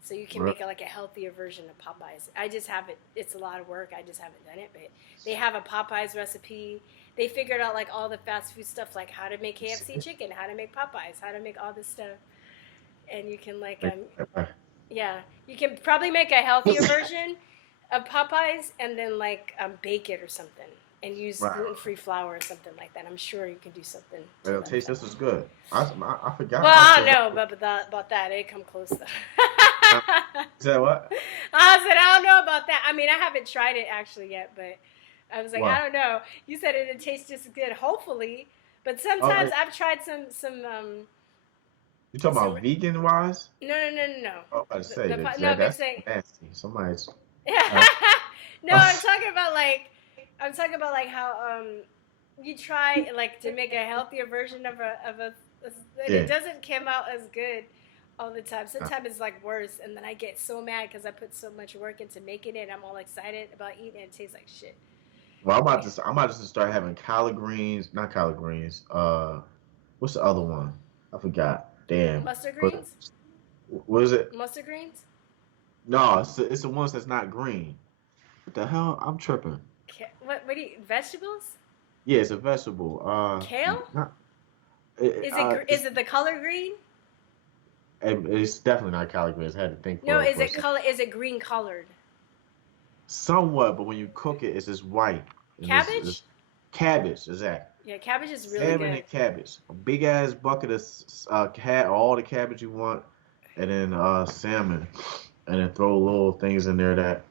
So you can Right. make like a healthier version of Popeyes. I just haven't, it's a lot of work. I just haven't done it. But they have a Popeyes recipe. They figured out like all the fast food stuff, like how to make KFC chicken, how to make Popeyes, how to make all this stuff. And you can like, yeah, you can probably make a healthier version of Popeyes and then like bake it or something and use Right. gluten-free flour or something like that. I'm sure you can do something. It'll taste just as good. I forgot. Well, I don't know about that. It come close though. Say what? I said I don't know about that. I mean, I haven't tried it actually yet, but I was like, What? I don't know. You said it'd taste just as good, hopefully. But Oh, sometimes hey, I've tried some you talking some about vegan wise? no. Oh, I say that, No, but that's saying nasty. Somebody's. yeah. Uh, No, I'm talking about like how you try like to make a healthier version of a and yeah. it doesn't come out as good all the time. Sometimes it's like worse, and then I get so mad because I put so much work into making it. And I'm all excited about eating it. It tastes like shit. Well, Yeah. I'm about to start having collard greens. Not collard greens. What's the other one? I forgot. Damn. Mustard But greens? what is it? Mustard greens? No, it's the ones that's not green. What the hell? I'm tripping. What do you, vegetables? Yeah, it's a vegetable. Kale? Not, Is it the color green? it's definitely not collard greens. I had to think No, for a second. is it green colored? Somewhat, but when you cook it, it's just white. And Cabbage? it's cabbage, exactly. Yeah, cabbage is really Salmon good. and cabbage. A big ass bucket of all the cabbage you want, and then salmon, and then throw little things in there that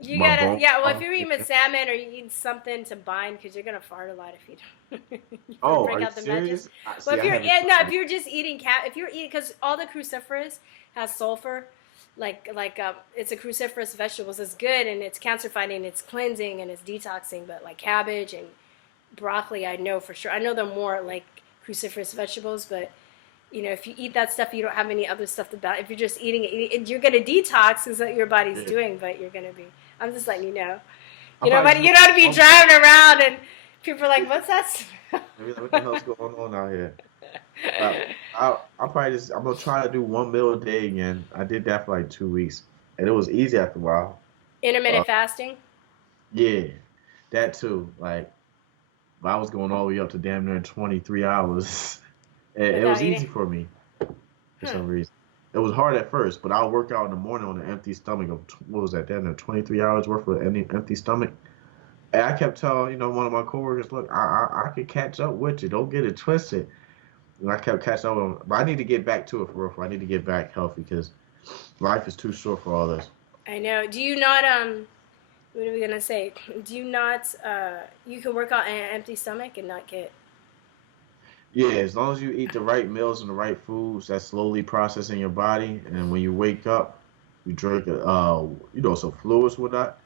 You my gotta, bone. yeah. Well, if you're eating with salmon or you eat something to bind, because you're gonna fart a lot if you don't. You Oh, break are you out the veggies. serious? Well, See, if I you're haven't. yeah, no, if you're just eating if you're eating because all the cruciferous has sulfur, it's a cruciferous vegetables. It's good and it's cancer fighting, it's cleansing and it's detoxing. But like cabbage and broccoli, I know for sure. I know they're more like cruciferous vegetables, but if you eat that stuff, you don't have any other stuff to balance. If you're just eating it, you're gonna detox, is what your body's Yeah. doing, but you're gonna be. I'm just letting you know. I'm But probably you don't be driving around and people are like, "What's that smell?" what the hell's going on out here? I'm gonna try to do 1 meal a day again. I did that for like 2 weeks, and it was easy after a while. Uh, Intermittent fasting. yeah, that too. Like, I was going all the way up to damn near 23 hours. It Without was easy eating. for me for Huh. some reason. It was hard at first, but I'll work out in the morning on an empty stomach of what was that? Damn near 23 hours worth of empty stomach. And I kept telling one of my coworkers, look, I could catch up with you. Don't get it twisted. And I kept catching up with him. But I need to get back to it for real. I need to get back healthy because life is too short for all this. I know. Do you not what are we gonna say? Do you not you can work out on an empty stomach and not get Yeah, as long as you eat the right meals and the right foods, that's slowly processing your body. And when you wake up, you drink, some fluids, whatnot.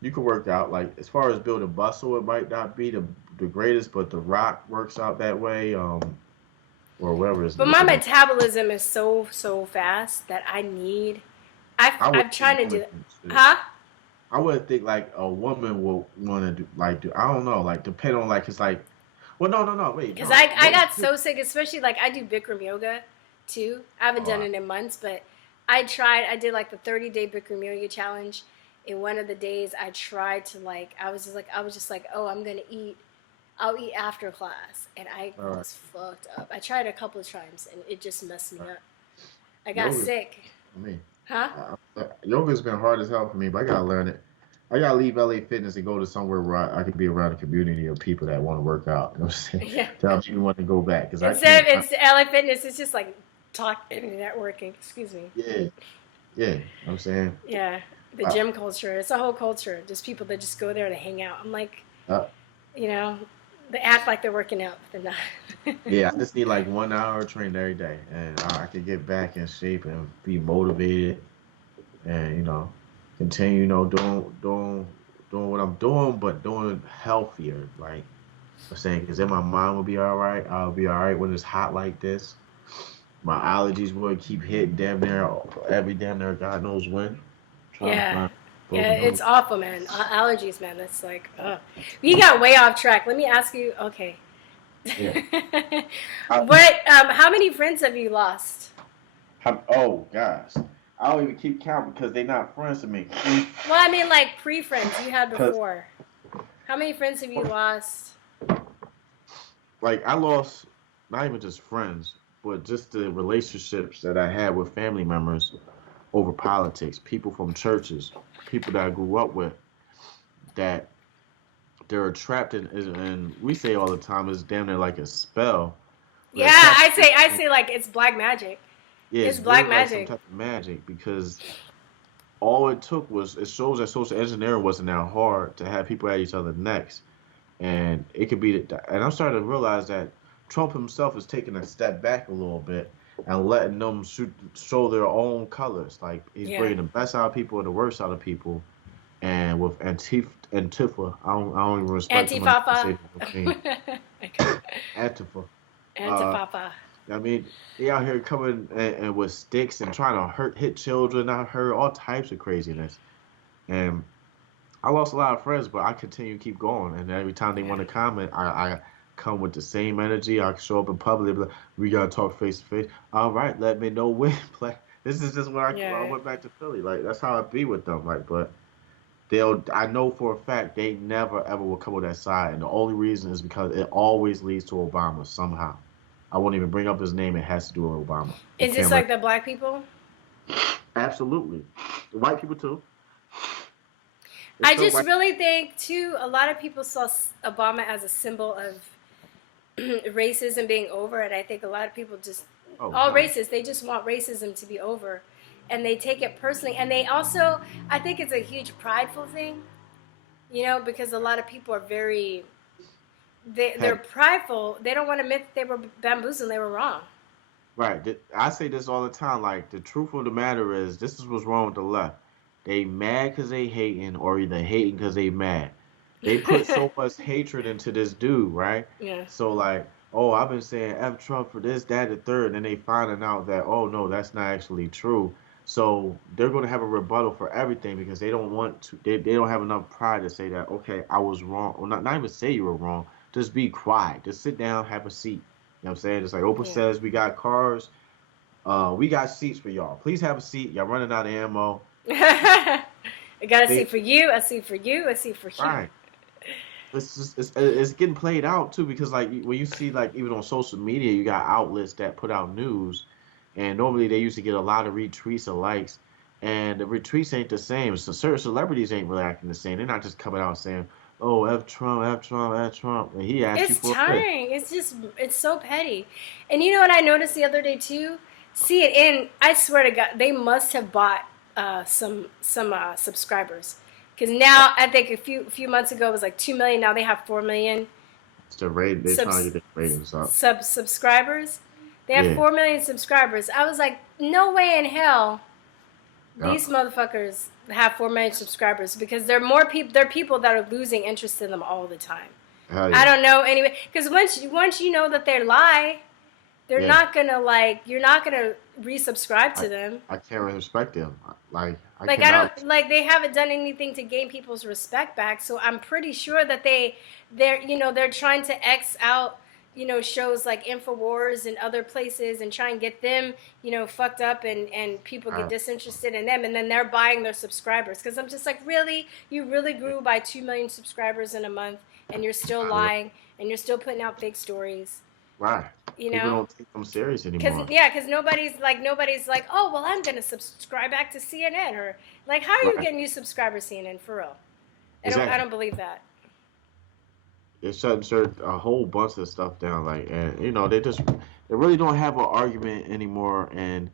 You can work out. Like as far as building muscle, it might not be the greatest, but The Rock works out that way. Or whatever But my metabolism is so fast that I'm trying to do that. Huh? I would think like a woman will want to do I don't know, like depend on like it's like well no wait Because no I got so sick, especially like I do Bikram yoga too. I haven't done oh, it in months, but I did like the 30-day Bikram yoga challenge. In one of the days, I tried to I was just like, oh, I'll eat after class. And I all right. was fucked up. I tried a couple of times and it just messed me up. I got Yoga sick. for me. Huh? Yoga's been hard as hell for me, but I gotta learn it. I gotta leave LA Fitness and go to somewhere where I could be around a community of people that want to work out. You know what I'm saying? Yeah. That makes me want to go back because I Instead can't. of it's LA Fitness, it's just like talking and networking. Excuse me. Yeah, yeah. You know what I'm saying. Yeah, the Uh, gym culture. It's a whole culture. Just people that just go there to hang out. I'm like, uh, you know, they act like they're working out, but they're not. yeah, I just need like 1 hour training every day, and I can get back in shape and be motivated, and continue, doing what I'm doing, but doing it healthier. Like I'm saying, because then my mind will be all right. I'll be all right when it's hot like this. My allergies will keep hitting damn near God knows when. Trying to Yeah. find Yeah, broken it's home. awful, man. Allergies, man. That's like, we got way off track. Let me ask you. Okay. Yeah. I, How many friends have you lost? oh gosh, I don't even keep count because they're not friends to me. Well, I mean, like pre-friends you had Because before. How many friends have you lost? like I lost not even just friends, but just the relationships that I had with family members over politics, people from churches, people that I grew up with that they're trapped in, and we say all the time it's damn near like a spell. Yeah, They're trapped I in, say like it's black magic. yeah, It's it's black really like some magic. type of magic because all it took was it shows that social engineering wasn't that hard to have people at each other's necks, and it could be. And I'm starting to realize that Trump himself is taking a step back a little bit and letting them show their own colors. Like he's Yeah. bringing the best out of people and the worst out of people. And with Antifa, I don't even respect them enough to Antifafa. say the name. Antifa. Uh, Antifafa. I mean, they out here coming and with sticks and trying to hit children. I heard all types of craziness, and I lost a lot of friends, but I continue to keep going. And every time they Yeah. want to comment, I come with the same energy. I show up in public, be like, we gotta talk face to face. All right, let me know when. Like this is just when I Yeah. went back to Philly. Like that's how I be with them. Like, but I know for a fact they never ever will come with that side, and the only reason is because it always leads to Obama somehow. I won't even bring up his name. It has to do with Obama. You Is this can't let like the black people? absolutely the white people too. It's I still just white. really think too. A lot of people saw Obama as a symbol of racism being over, and I think a lot of people just Oh all hell, racists they just want racism to be over, and they take it personally. And they also, I think it's a huge prideful thing, because a lot of people are very they're heck, prideful. They don't want to admit they were bamboozled. They were wrong. right. I say this all the time. Like the truth of the matter is, this is what's wrong with the left. They mad because they hating, or either hating because they mad. They put so much hatred into this dude, right? Yeah. So like, oh, I've been saying F Trump for this, that, the third, and then they finding out that oh no, that's not actually true. So they're gonna have a rebuttal for everything because they don't want to. They don't have enough pride to say that okay, I was wrong, or not even say you were wrong. Just be quiet. Just sit down, have a seat. You know what I'm saying? Just like Oprah Yeah. says, we got cars, we got seats for y'all. Please have a seat. Y'all running out of ammo. I got a They seat for you. A seat for you. A seat for you. right. It's getting played out too because like when you see like even on social media you got outlets that put out news and normally they used to get a lot of retweets or likes and the retweets ain't the same so certain celebrities ain't really acting the same they're not just coming out saying oh F Trump F Trump F Trump and he asked you It's for a list. tiring. It's so petty. And you know what I noticed the other day too? See it in. I swear to God, they must have bought some subscribers. Because now I think a few months ago it was like 2 million. Now they have 4 million It's the rate they're trying to subs, get their ratings up. subscribers. They have Yeah. 4 million subscribers. I was like, no way in hell Yeah. these motherfuckers have 4 million subscribers because there are more people. There are people that are losing interest in them all the time. Hell I yeah. don't know anyway. Because once you know that they lie, they're Yeah. not gonna you're not gonna resubscribe to them. I can't respect them. Like I Like cannot. they haven't done anything to gain people's respect back. So I'm pretty sure that they're trying to X out shows like Infowars and other places and try and get them fucked up and people get Uh, disinterested in them and then they're buying their subscribers because I'm just like really you really grew by 2 million subscribers in a month and you're still I, lying and you're still putting out fake stories. right. You People know. don't take them serious Because anymore. nobody's like, oh well, I'm gonna subscribe back to CNN or like, how are you Right. getting new subscribers CNN for real? I Exactly. don't believe that. They're shutting a whole bunch of stuff down, like, and they really don't have an argument anymore, and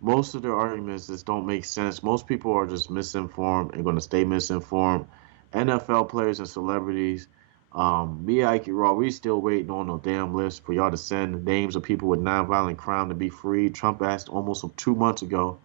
most of their arguments just don't make sense. Most people are just misinformed and going to stay misinformed. NFL players and celebrities, me, Ike Raw, we still waiting on a damn list for y'all to send names of people with nonviolent crime to be free. Trump asked almost 2 months ago,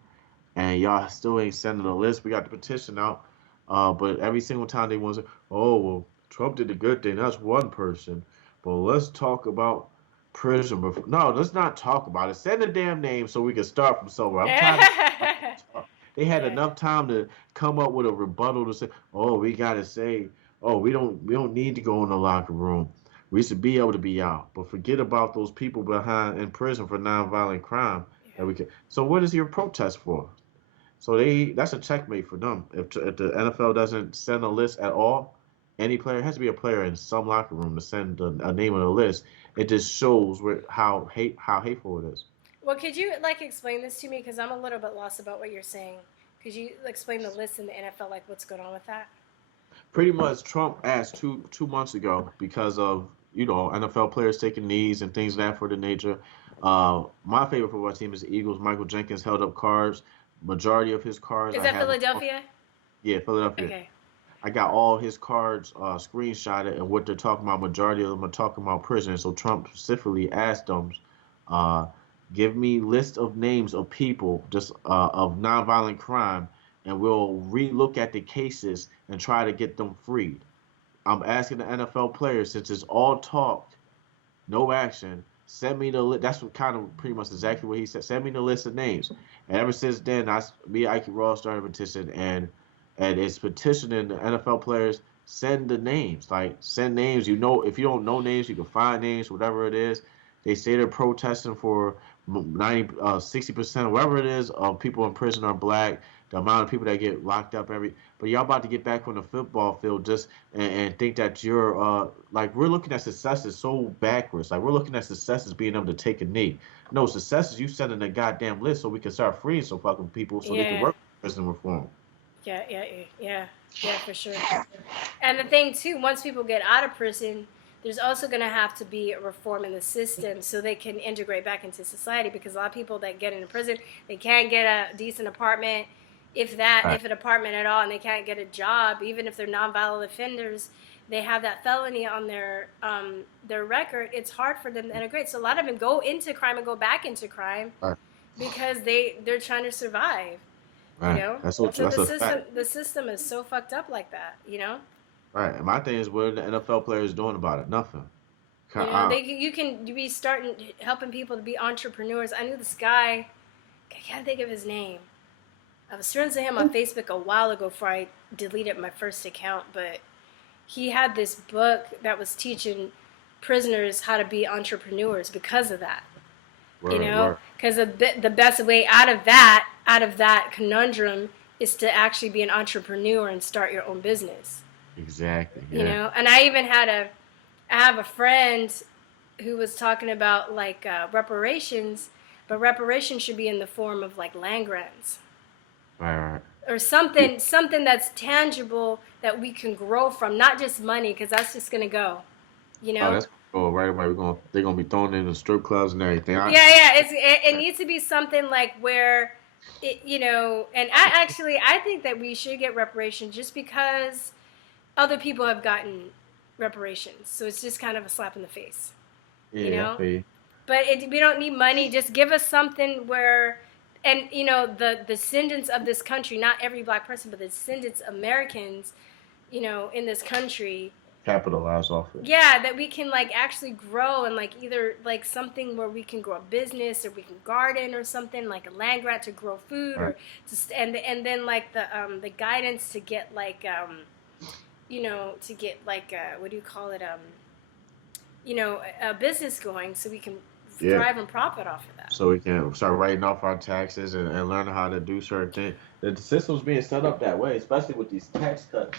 and y'all still ain't sending a list. We got the petition out, but every single time they want to say, "Oh well, Trump did a good thing. That's one person." But let's talk about prison reform. No, let's not talk about it. Send the damn name so we can start from somewhere. I'm tired of talk. They had Yeah. enough time to come up with a rebuttal to say, "Oh, we gotta say, oh, we don't need to go in the locker room. We should be able to be out." But forget about those people behind in prison for nonviolent crime. Yeah. That we can. So what is your protest for? So that's a checkmate for them. If the NFL doesn't send a list at all, any player has to be a player in some locker room to send a name on the list. It just shows how hateful it is. Well, could you like explain this to me? Because I'm a little bit lost about what you're saying. Could you explain the list in the NFL, like what's going on with that? Pretty much, Trump asked two months ago because of NFL players taking knees and things of that for the nature. My favorite football team is the Eagles. Michael Jenkins held up cards. Majority of his cards Is I that have. Philadelphia? Yeah, Philadelphia. Okay. I got all his cards screenshotted, and what they're talking about, majority of them are talking about prison. So Trump specifically asked them, uh, give me list of names of people just of nonviolent crime, and we'll relook at the cases and try to get them freed. I'm asking the NFL players, since it's all talk, no action. Send me the list. That's what kind of pretty much exactly what he said. Send me the list of names. And ever since then, me, Ike Ross started a petition, and it's petitioning the NFL players send the names. Like send names. If you don't know names, you can find names, whatever it is. They say they're protesting for 60%, whatever it is, of people in prison are black. The amount of people that get locked up but y'all about to get back on the football field just and think that you're like we're looking at success as so backwards. Like we're looking at success as being able to take a knee. No, success is you sending a goddamn list so we can start freeing some fucking people so they can Yeah. work prison reform. Yeah, for sure. And the thing too, once people get out of prison, there's also going to have to be a reform in the system so they can integrate back into society. Because a lot of people that get into prison, they can't get a decent apartment, if an apartment at all, and they can't get a job, even if they're nonviolent offenders. They have that felony on their record. It's hard for them to integrate. So a lot of them go into crime and go back into crime because they're trying to survive. Right. You know, So the system is so fucked up like that. You know. Right. And my thing is, what are the NFL players doing about it? Nothing. You know, you can be starting helping people to be entrepreneurs. I knew this guy. I can't think of his name. I was friends with him on Facebook a while ago before I deleted my first account, but he had this book that was teaching prisoners how to be entrepreneurs because of that. Because the best way out of that conundrum is to actually be an entrepreneur and start your own business. Exactly. Yeah. You know, and I have a friend who was talking about like reparations, but reparations should be in the form of like land grants. Right. Or something that's tangible that we can grow from, not just money, because that's just gonna go, you know. Oh, that's cool. Right away, they're gonna be thrown in the strip clubs and everything. It needs to be something like where, and I think that we should get reparations just because other people have gotten reparations, so it's just kind of a slap in the face, you know. But we don't need money. Just give us something where. And, the descendants of this country, not every black person, but the descendants of Americans, in this country. Capitalize off it. Yeah, that we can, like, actually grow and, like, either, like, something where we can grow a business or we can garden or something, like a land grant to grow food. Right. And then, like, the guidance to get, like, to get, like, what do you call it, a business going so we can thrive and profit off of that. So we can start writing off our taxes and learn how to do certain things. The system's being set up that way, especially with these tax cuts.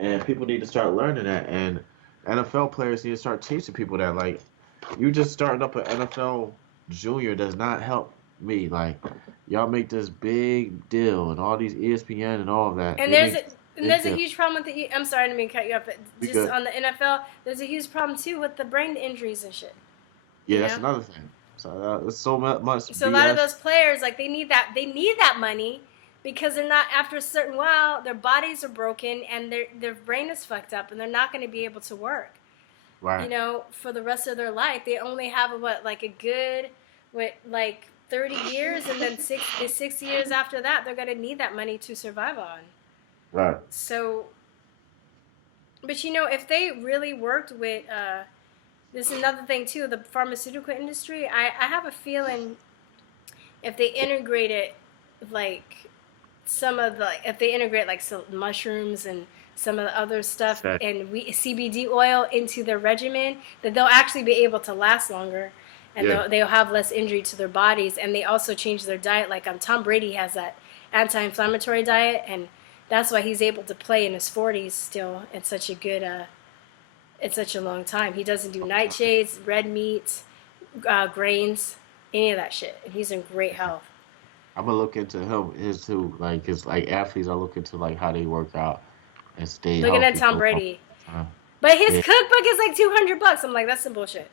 And people need to start learning that. And NFL players need to start teaching people that. Like, you just starting up an NFL junior does not help me. Like, y'all make this big deal and all these ESPN and all of that. And And there's a huge problem with I'm sorry, I didn't mean to cut you off, but just on the NFL, there's a huge problem too with the brain injuries and shit. Yeah, that's another thing. So it's so much. So a lot of those players, like they need that money because they're not, after a certain while, their bodies are broken and their brain is fucked up and they're not going to be able to work. Right. You know, for the rest of their life, they only have a good 30 years, and then 6 years after that, they're going to need that money to survive on. Right. So, but you know, if they really worked with, this is another thing too, the pharmaceutical industry, I have a feeling if they integrated if they integrate some mushrooms and some of the other stuff and CBD oil into their regimen, that they'll actually be able to last longer. And they'll have less injury to their bodies. And they also change their diet. Like Tom Brady has that anti-inflammatory diet. And that's why he's able to play in his 40s still. It's such a long time. He doesn't do nightshades, red meat, grains, any of that shit. And he's in great health. I'm going to look into his too. Because athletes, I look into how they work out and stay healthy. Looking at Tom Brady. But his cookbook is like $200. I'm like, that's some bullshit.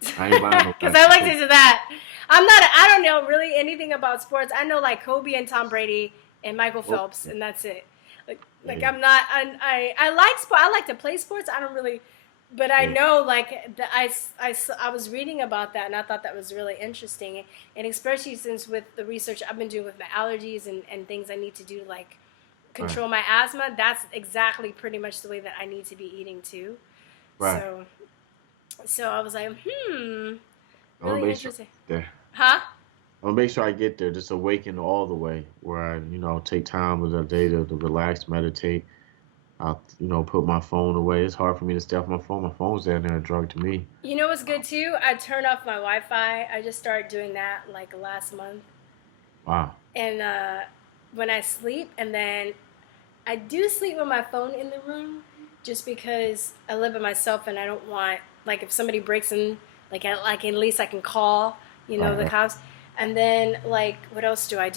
Because I like to do that. I don't know really anything about sports. I know Kobe and Tom Brady and Michael Phelps, and that's it. I'm not. I like sport. I like to play sports. I don't really, but I know I was reading about that, and I thought that was really interesting, and especially since with the research I've been doing with my allergies and things I need to do to control my asthma. That's exactly pretty much the way that I need to be eating too. Right. So I was like, really interesting. Huh? I'll make sure I get there, just awaken all the way, where I, take time with the day to relax, meditate. I'll, put my phone away. It's hard for me to stay off my phone. My phone's down there, a drug to me. You know what's good too? I turn off my Wi-Fi. I just started doing that last month. Wow. And when I sleep, and then I do sleep with my phone in the room, just because I live by myself and I don't want. If somebody breaks in, at least I can call, the cops. And then, what else do? I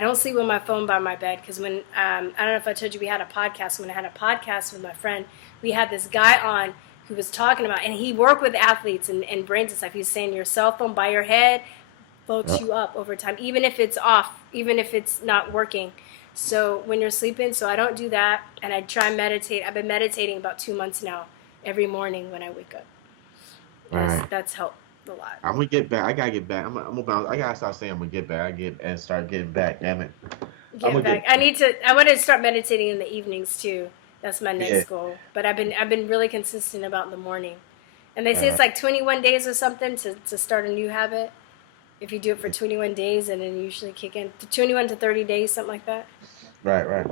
don't sleep with my phone by my bed because when, I don't know if I told you we had a podcast. When I had a podcast with my friend, we had this guy on who was talking about, and he worked with athletes and brains and stuff. He was saying your cell phone by your head bulks you up over time, even if it's off, even if it's not working. So when you're sleeping, so I don't do that, and I try and meditate. I've been meditating about 2 months now, every morning when I wake up. That's helped a lot. I'm gonna get back. I gotta get back. I gotta stop saying I'm gonna get back. Start getting back. Damn it. Get back. I want to start meditating in the evenings too. That's my next goal. But I've been really consistent about the morning. And they say it's 21 days or something to start a new habit. If you do it for 21 days, and then you usually kick in 21 to 30 days, something like that. Right.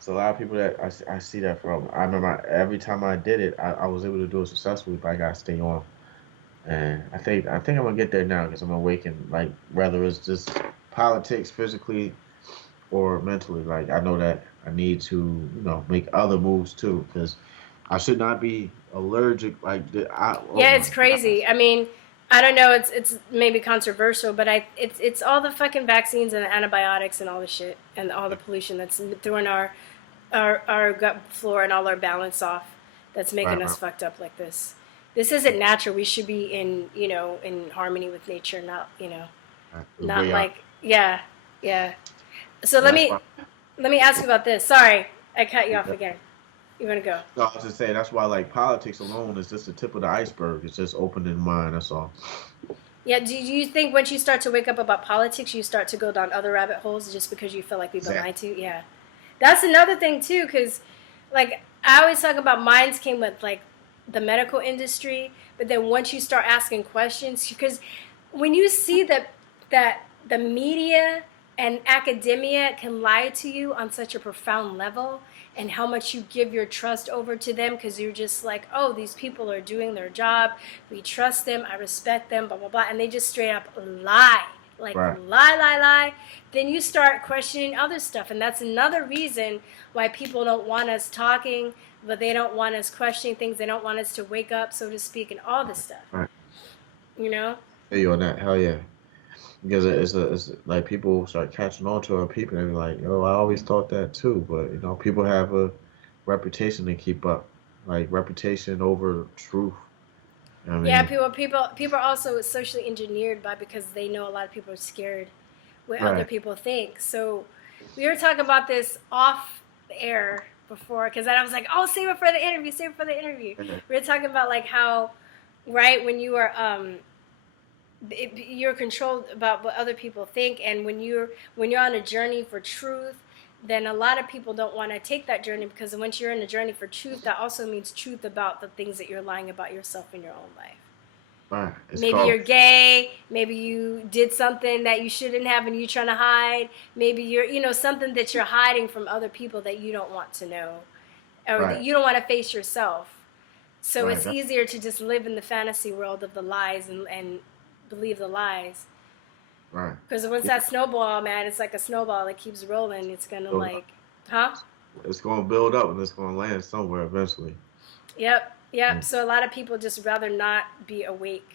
So a lot of people that I see that from. I remember every time I did it, I was able to do it successfully, but I gotta stay on. And I think I'm gonna get there now because I'm awakened. Whether it's just politics, physically, or mentally. I know that I need to, make other moves too, because I should not be allergic. It's crazy. God. I mean, I don't know. It's maybe controversial, but it's all the fucking vaccines and the antibiotics and all the shit and all the pollution that's throwing our gut flora and all our balance off. That's making us fucked up like this. This isn't natural. We should be in harmony with nature, not yeah. So let me ask you about this. Sorry, I cut you off again. You want to go? No, I was just saying that's why politics alone is just the tip of the iceberg. It's just opening the mind. That's all. Yeah. Do you think once you start to wake up about politics, you start to go down other rabbit holes just because you feel like we've been lied to? Yeah. That's another thing too, because I always talk about minds came with the medical industry, but then once you start asking questions, because when you see that the media and academia can lie to you on such a profound level, and how much you give your trust over to them because you're just oh, these people are doing their job, we trust them, I respect them, blah blah blah, and they just straight up lie, lie, then you start questioning other stuff, and that's another reason why people don't want us talking. But they don't want us questioning things. They don't want us to wake up, so to speak, and all this stuff. Right. Hey, you on that? Hell yeah. because it's like people start catching on to it, people and be like, "Yo, I always thought that too." But people have a reputation to keep up, like reputation over truth. I Yeah, mean, people are also socially engineered by because they know a lot of people are scared what other right, people think. So we were talking about this off air before because then I was like, oh, save it for the interview, save it for the interview. yeah, We were talking about like how, right, when you are you're controlled about what other people think, and when you're on a journey for truth, then a lot of people don't want to take that journey because once you're in a journey for truth, that also means truth about the things that you're lying about yourself in your own life. right. It's Maybe called you're gay, maybe you did something that you shouldn't have and you're trying to hide, maybe you're something that you're hiding from other people that you don't want to know or that right, you don't want to face yourself. So right, it's easier to just live in the fantasy world of the lies and believe the lies. right. Because once Yeah, that snowball, man, it's like a snowball that keeps rolling. It's gonna so like, huh? it's going to build up and it's going to land somewhere eventually. Yep, yep. Mm, So a lot of people just rather not be awake.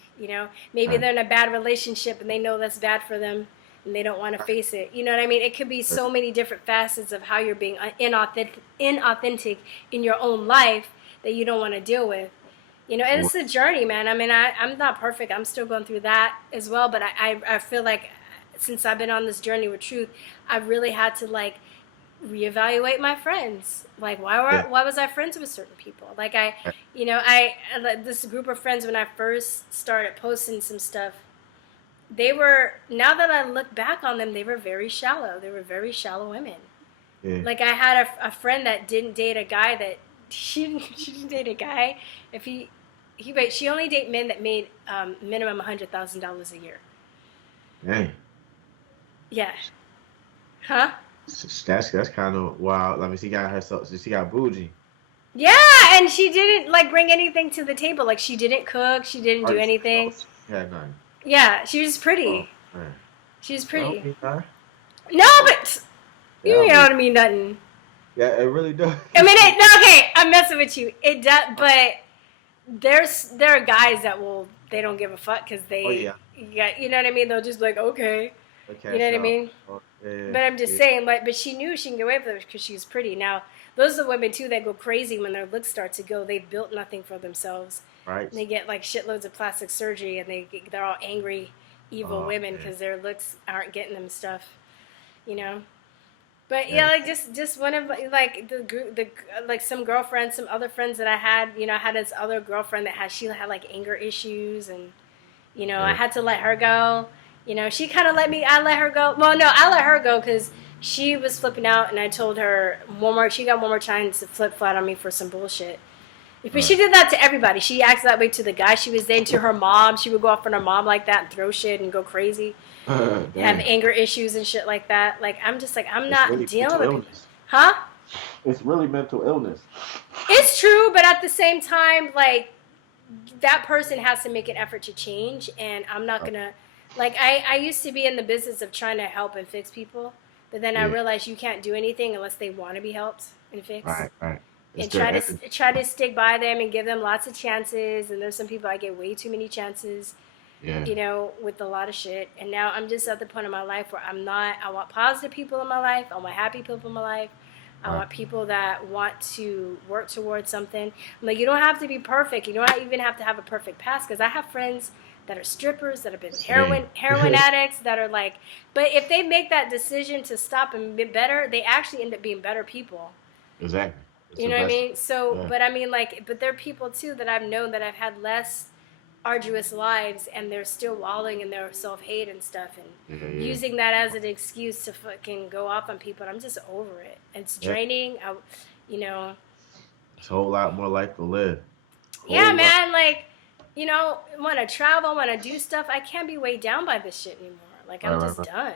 Maybe right, they're in a bad relationship and they know that's bad for them, and they don't want to face it. You know what I mean? It could be right, so many different facets of how you're being inauthentic in your own life that you don't want to deal with. And right. it's a journey, man. I mean, I'm not perfect. I'm still going through that as well. But I feel like since I've been on this journey with truth, I've really had to like reevaluate my friends. Like, Yeah, why was I friends with certain people? Like right. this group of friends when I first started posting some stuff, they were, now that I look back on them, they were very shallow. They were very shallow women. Yeah, Like I had a friend that didn't date a guy that she didn't date a guy if she only date men that made minimum $100,000 a year. dang. Yeah. Huh? That's kind of wild. I mean, she got herself. She got bougie. Yeah, and she didn't like bring anything to the table. Like she didn't cook, she didn't do Arts. anything. Yeah, none. Yeah, she was Oh pretty. man, She was that don't pretty. mean nothing. No, but That you don't know mean. what I mean, nothing. Yeah, it really does. I mean, no, okay, I'm messing with you. It does, but there are guys that will they don't give a fuck because Oh they yeah, got you know what I mean. They'll just be like okay, the you know cash what I out. mean. Oh, yeah, But I'm just yeah, saying, like, but she knew she can get away with it because she was pretty. Now those are the women too that go crazy when their looks start to go. They've built nothing for themselves. right. And they get like shitloads of plastic surgery, and they're all angry, evil Oh women man, because their looks aren't getting them stuff, you know. But yeah, yeah, like just one of like the like some girlfriends, some other friends that I had. I had this other girlfriend that she had like anger issues, and I yeah. had to let her go. She kind of let me. I let her go. Well, no, I let her go because she was flipping out, and I told her one more. She got one more chance to flip flat on me for some bullshit. But she Right. did that to everybody. She acts that way to the guy she was dating, to her mom. She would go off on her mom like that and throw shit and go crazy, have Dang, anger issues and shit like that. Like I'm just like I'm it's not really dealing mental with people, illness. huh? It's really mental illness. It's true, but at the same time, like that person has to make an effort to change, and I'm not Right. gonna. Like I used to be in the business of trying to help and fix people, but then I Yeah. realized you can't do anything unless they want to be helped and fixed. Right. Right. It's And their try to energy. try to stick by them and give them lots of chances. And there's some people I get way too many chances, Yeah. with a lot of shit. And now I'm just at the point in my life where I'm not. I want positive people in my life. I want happy people in my life. I Right. want people that want to work towards something. I'm like, you don't have to be perfect. You don't even have to have a perfect past. Because I have friends that are strippers, that have been Same. heroin addicts, that are like, but if they make that decision to stop and be better, they actually end up being better people. Exactly. It's You the know what I best. mean? So, Yeah. but I mean, like, but there are people too that I've known that have had less arduous lives, and they're still wallowing in their self hate and stuff, Yeah. and Yeah. using that as an excuse to fucking go off on people. And I'm just over it. It's Yeah. draining. You know, It's a whole lot more life to live. yeah, Whole lot. man. Like, want to travel, want to do stuff. I can't be weighed down by this shit anymore. Like, Right. I'm Right. just Right. done.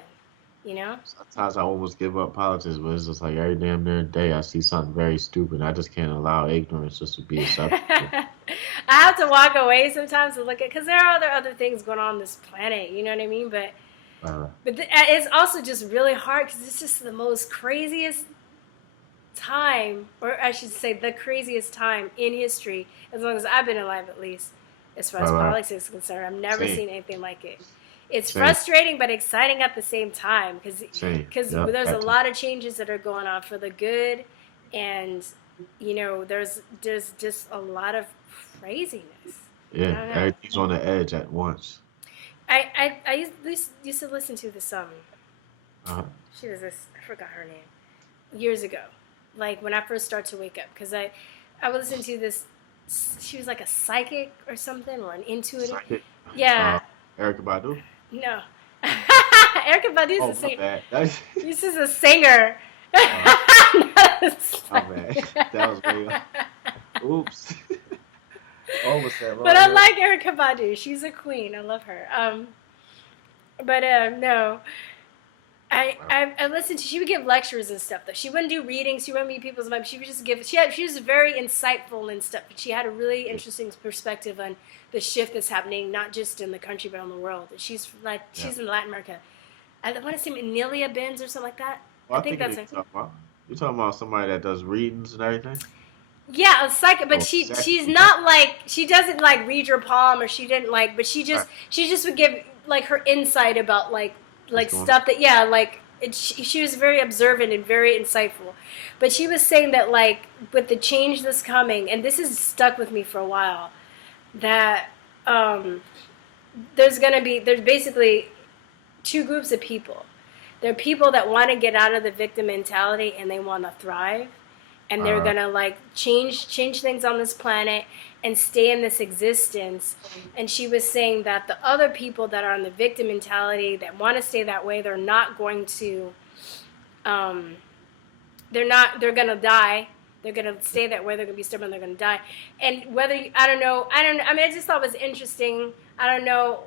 You know. Sometimes I almost give up politics, but it's just like every damn near day I see something very stupid. I just can't allow ignorance just to be acceptable. I have to walk away sometimes to look at because there are other things going on this planet. You know what I mean? Uh, But it's also just really hard because it's just the most craziest time, or I should say, the craziest time in history, as long as I've been alive, at least, as far as right. Right. politics is concerned. I've never Same. seen anything like it. it's Same. frustrating but exciting at the same time because Yep. there's a lot of changes that are going on for the good, and there's just a lot of craziness. I Yeah, don't know. everything's on the edge at once. I used to listen to this Uh-huh. she was this, I forgot her name, years ago, like when I first started to wake up, because I would listen to this. She was like a psychic or something, or an intuitive. Psychic. Yeah. Erykah Badu. No. Erykah Badu's Oh, a singer. my bad. This is a singer. Not a My bad. That was way off. Oops. Almost said wrong. But I like Erykah Badu. She's a queen. I love her. No. I listened to. She would give lectures and stuff. Though she wouldn't do readings. She wouldn't meet people's minds. She would just give. She was very insightful and stuff. She had a really interesting perspective on the shift that's happening, not just in the country but on the world. She's in Latin America. I want to say Anelia Benz or something like that. Well, I think that's her. You're talking about somebody that does readings and everything? Yeah, a psychic, but Exactly. she's not like, she doesn't like read your palm, or she didn't like, but she just would give like her insight about like stuff that she was very observant and very insightful. But she was saying that like with the change that's coming, and this has stuck with me for a while, that there's basically two groups of people. There are people that want to get out of the victim mentality and they want to thrive, and they're gonna like change things on this planet and stay in this existence. And she was saying that the other people that are in the victim mentality that want to stay that way, they're not going to they're gonna die. They're gonna stay that way. They're gonna be stubborn. They're gonna die. And I don't know. I mean, I just thought it was interesting. I don't know,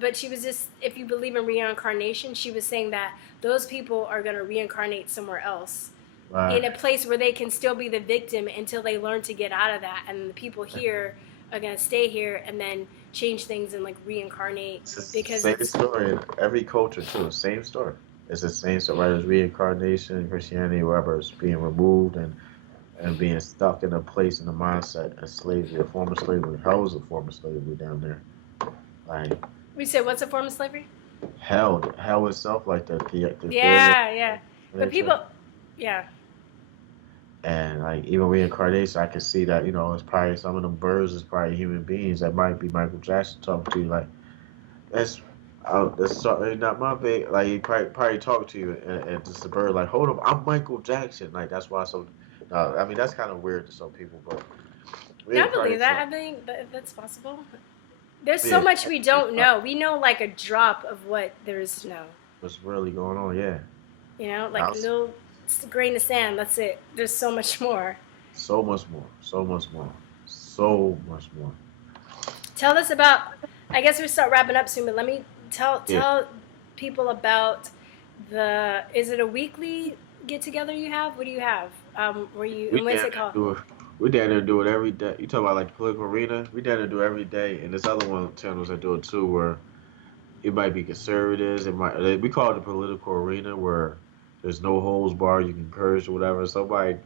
but she was just, if you believe in reincarnation, she was saying that those people are gonna reincarnate somewhere else. Right. In a place where they can still be the victim until they learn to get out of that, and the people here are gonna stay here and then change things and like reincarnate because same story in every culture too. Same story. It's the same story. Whether it's reincarnation, Christianity, whatever, it's being removed and being stuck in a place in the mindset of slavery, a form of slavery. Hell was a form of slavery down there. Like we said, what's a form of slavery? hell itself, like the Yeah. But people, yeah. And like even reincarnation, I can see that it's probably some of them birds is probably human beings that might be Michael Jackson talking to you. Like that's not my big. Like he probably talk to you and just a bird like, hold up, I'm Michael Jackson. Like that's why I mean that's kind of weird to some people, but I believe that. I think that's possible. There's so much we don't know. We know like a drop of what there is to know. What's really going on? Yeah. Like a little grain of sand. That's it. There's so much more. So much more. Tell us about. I guess we start wrapping up soon, but let me tell people about the. Is it a weekly get together you have? What do you have? What's it called? We down there do it every day. You talk about like the political arena. We down there do it every day, and there's other one channels that do it too, where it might be conservatives. We call it the political arena, where there's no holds barred. You can curse or whatever. Somebody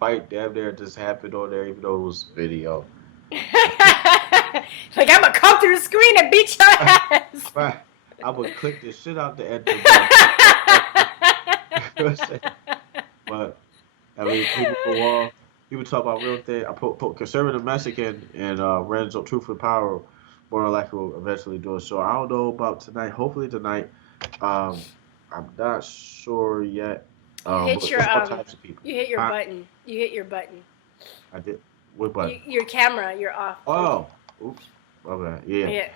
fight damn near just happened on there, even though it was video. Like I'm gonna come through the screen and beat your ass. Right. I would click this shit out the enter button. But I mean, people go off. People talk about real things. I put conservative Mexican and Renzo Truth and Power. More than likely will eventually do a show. I don't know about tonight. Hopefully tonight. I'm not sure yet. You hit your types of people. You hit your button. You hit your button. I did. What button? Your camera. You're off. Oh, oops. Okay. Yeah.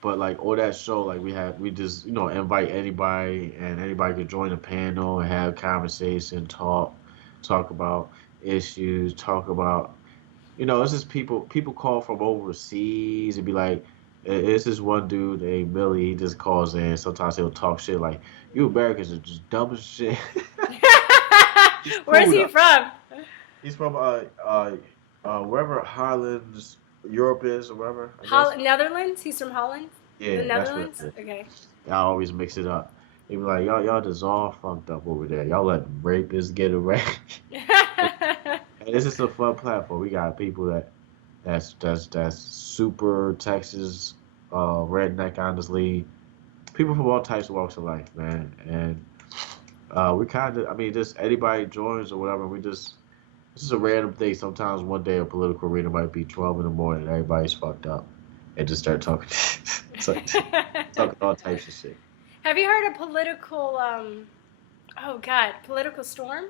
But like all that show, like we just invite anybody, and anybody could join a panel and have conversation, talk about issues, talk about it's just people call from overseas and be like, it's this one dude named Millie, he just calls in. Sometimes he'll talk shit like, you Americans are just dumb as shit. Where's he from? He's from wherever Holland, Europe is, or wherever. Netherlands? He's from Holland? Yeah, the Netherlands? Okay. I always mix it up. They be like, y'all just all fucked up over there. Y'all let rapists get away. And this is a fun platform. We got people that's super Texas redneck, honestly, people from all types of walks of life, man. And we kind of, I mean, just anybody joins or whatever. This is a random thing. Sometimes one day a political arena might be 12 in the morning, and everybody's fucked up, and just start talking, talking all types of shit. Have you heard of political? Oh God, political storm.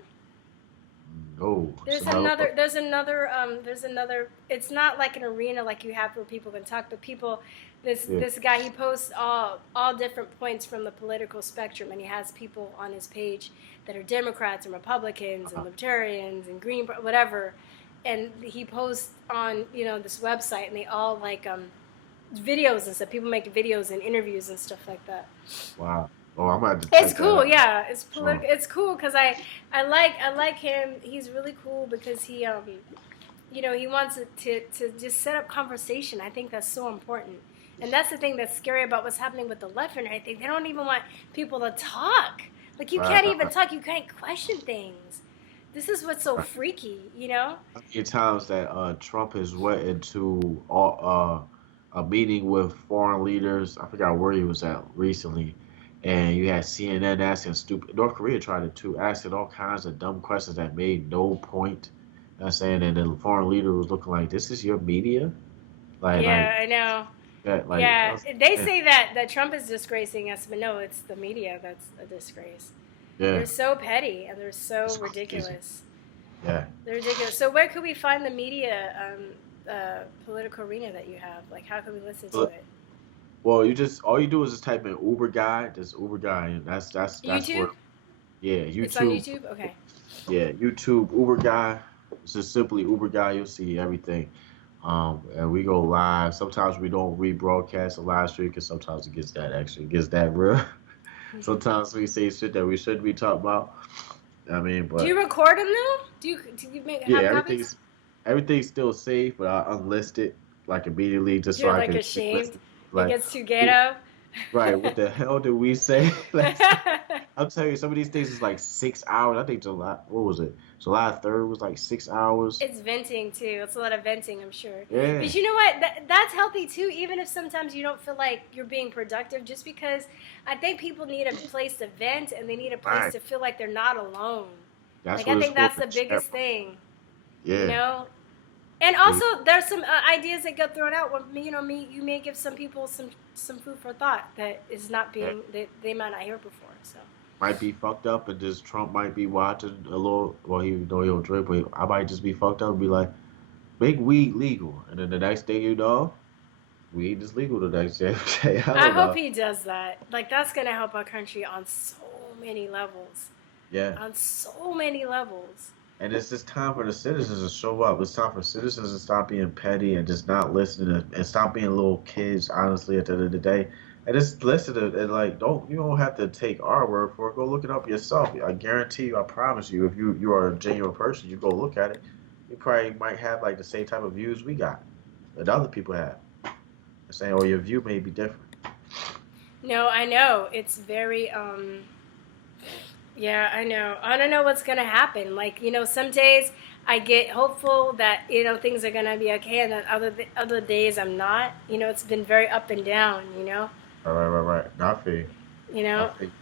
No, There's another. There's another. There's another. It's not like an arena like you have where people can talk, but people. This guy, he posts all different points from the political spectrum, and he has people on his page that are Democrats and Republicans and Libertarians and Green, whatever, and he posts on this website, and they all like videos and stuff. People make videos and interviews and stuff like that. Wow. Oh, I'm about to. It's cool, yeah. It's political. It's cool because I like him. He's really cool because he he wants to just set up conversation. I think that's so important. And that's the thing that's scary about what's happening with the left and everything. They don't even want people to talk. Like, you can't even talk. You can't question things. This is what's so freaky, How many times that Trump has went into a meeting with foreign leaders. I forgot where he was at recently. And you had CNN asking stupid. North Korea tried it too, asking all kinds of dumb questions that made no point. You know what I'm saying? And the foreign leader was looking like, this is your media? I know. They say that Trump is disgracing us, but no, it's the media that's a disgrace. Yeah. They're so petty and they're so ridiculous. Yeah. They're ridiculous. So where could we find the media political arena that you have? Like, how can we listen to it? Well, all you do is just type in Uber guy. There's Uber guy, and that's YouTube. YouTube. It's on YouTube. Okay. Yeah, YouTube Uber guy. It's just simply Uber guy. You'll see everything. And we go live. Sometimes we don't rebroadcast a live stream because sometimes it gets that real. Sometimes we say shit that we shouldn't be talking about. I mean, but do you record them though? Do you have copies? Everything's still safe, but I unlist it like immediately just You're so I like can. Ashamed. Like, it gets too ghetto. Right, what the hell did we say? I'm telling you, some of these things is like 6 hours. I think July 3rd was like 6 hours. It's venting too. It's a lot of venting, I'm sure. Yeah. But you know what? That's healthy too, even if sometimes you don't feel like you're being productive, just because I think people need a place to vent and they need a place to feel like they're not alone. I think that's the biggest thing. Yeah. And also, there's some ideas that get thrown out. You may give some people some food for thought that is not being that they might not hear before. So might be fucked up, and just Trump might be watching a little. Well, he don't drink, but I might just be fucked up and be like, make weed legal, and then the next thing you know, weed is legal the next day. I hope he does that. Like, that's gonna help our country on so many levels. Yeah. On so many levels. And it's just time for the citizens to show up. It's time for citizens to stop being petty and just not listening and stop being little kids, honestly, at the end of the day. And just listen to and you don't have to take our word for it. Go look it up yourself. I guarantee you, I promise you, if you are a genuine person, you go look at it, you probably might have like the same type of views we got that other people have. I'm saying, or your view may be different. No, I know. It's very yeah, I know. I don't know what's going to happen. Like, some days I get hopeful that, things are going to be okay. And then other days I'm not. It's been very up and down, Right. Not for you.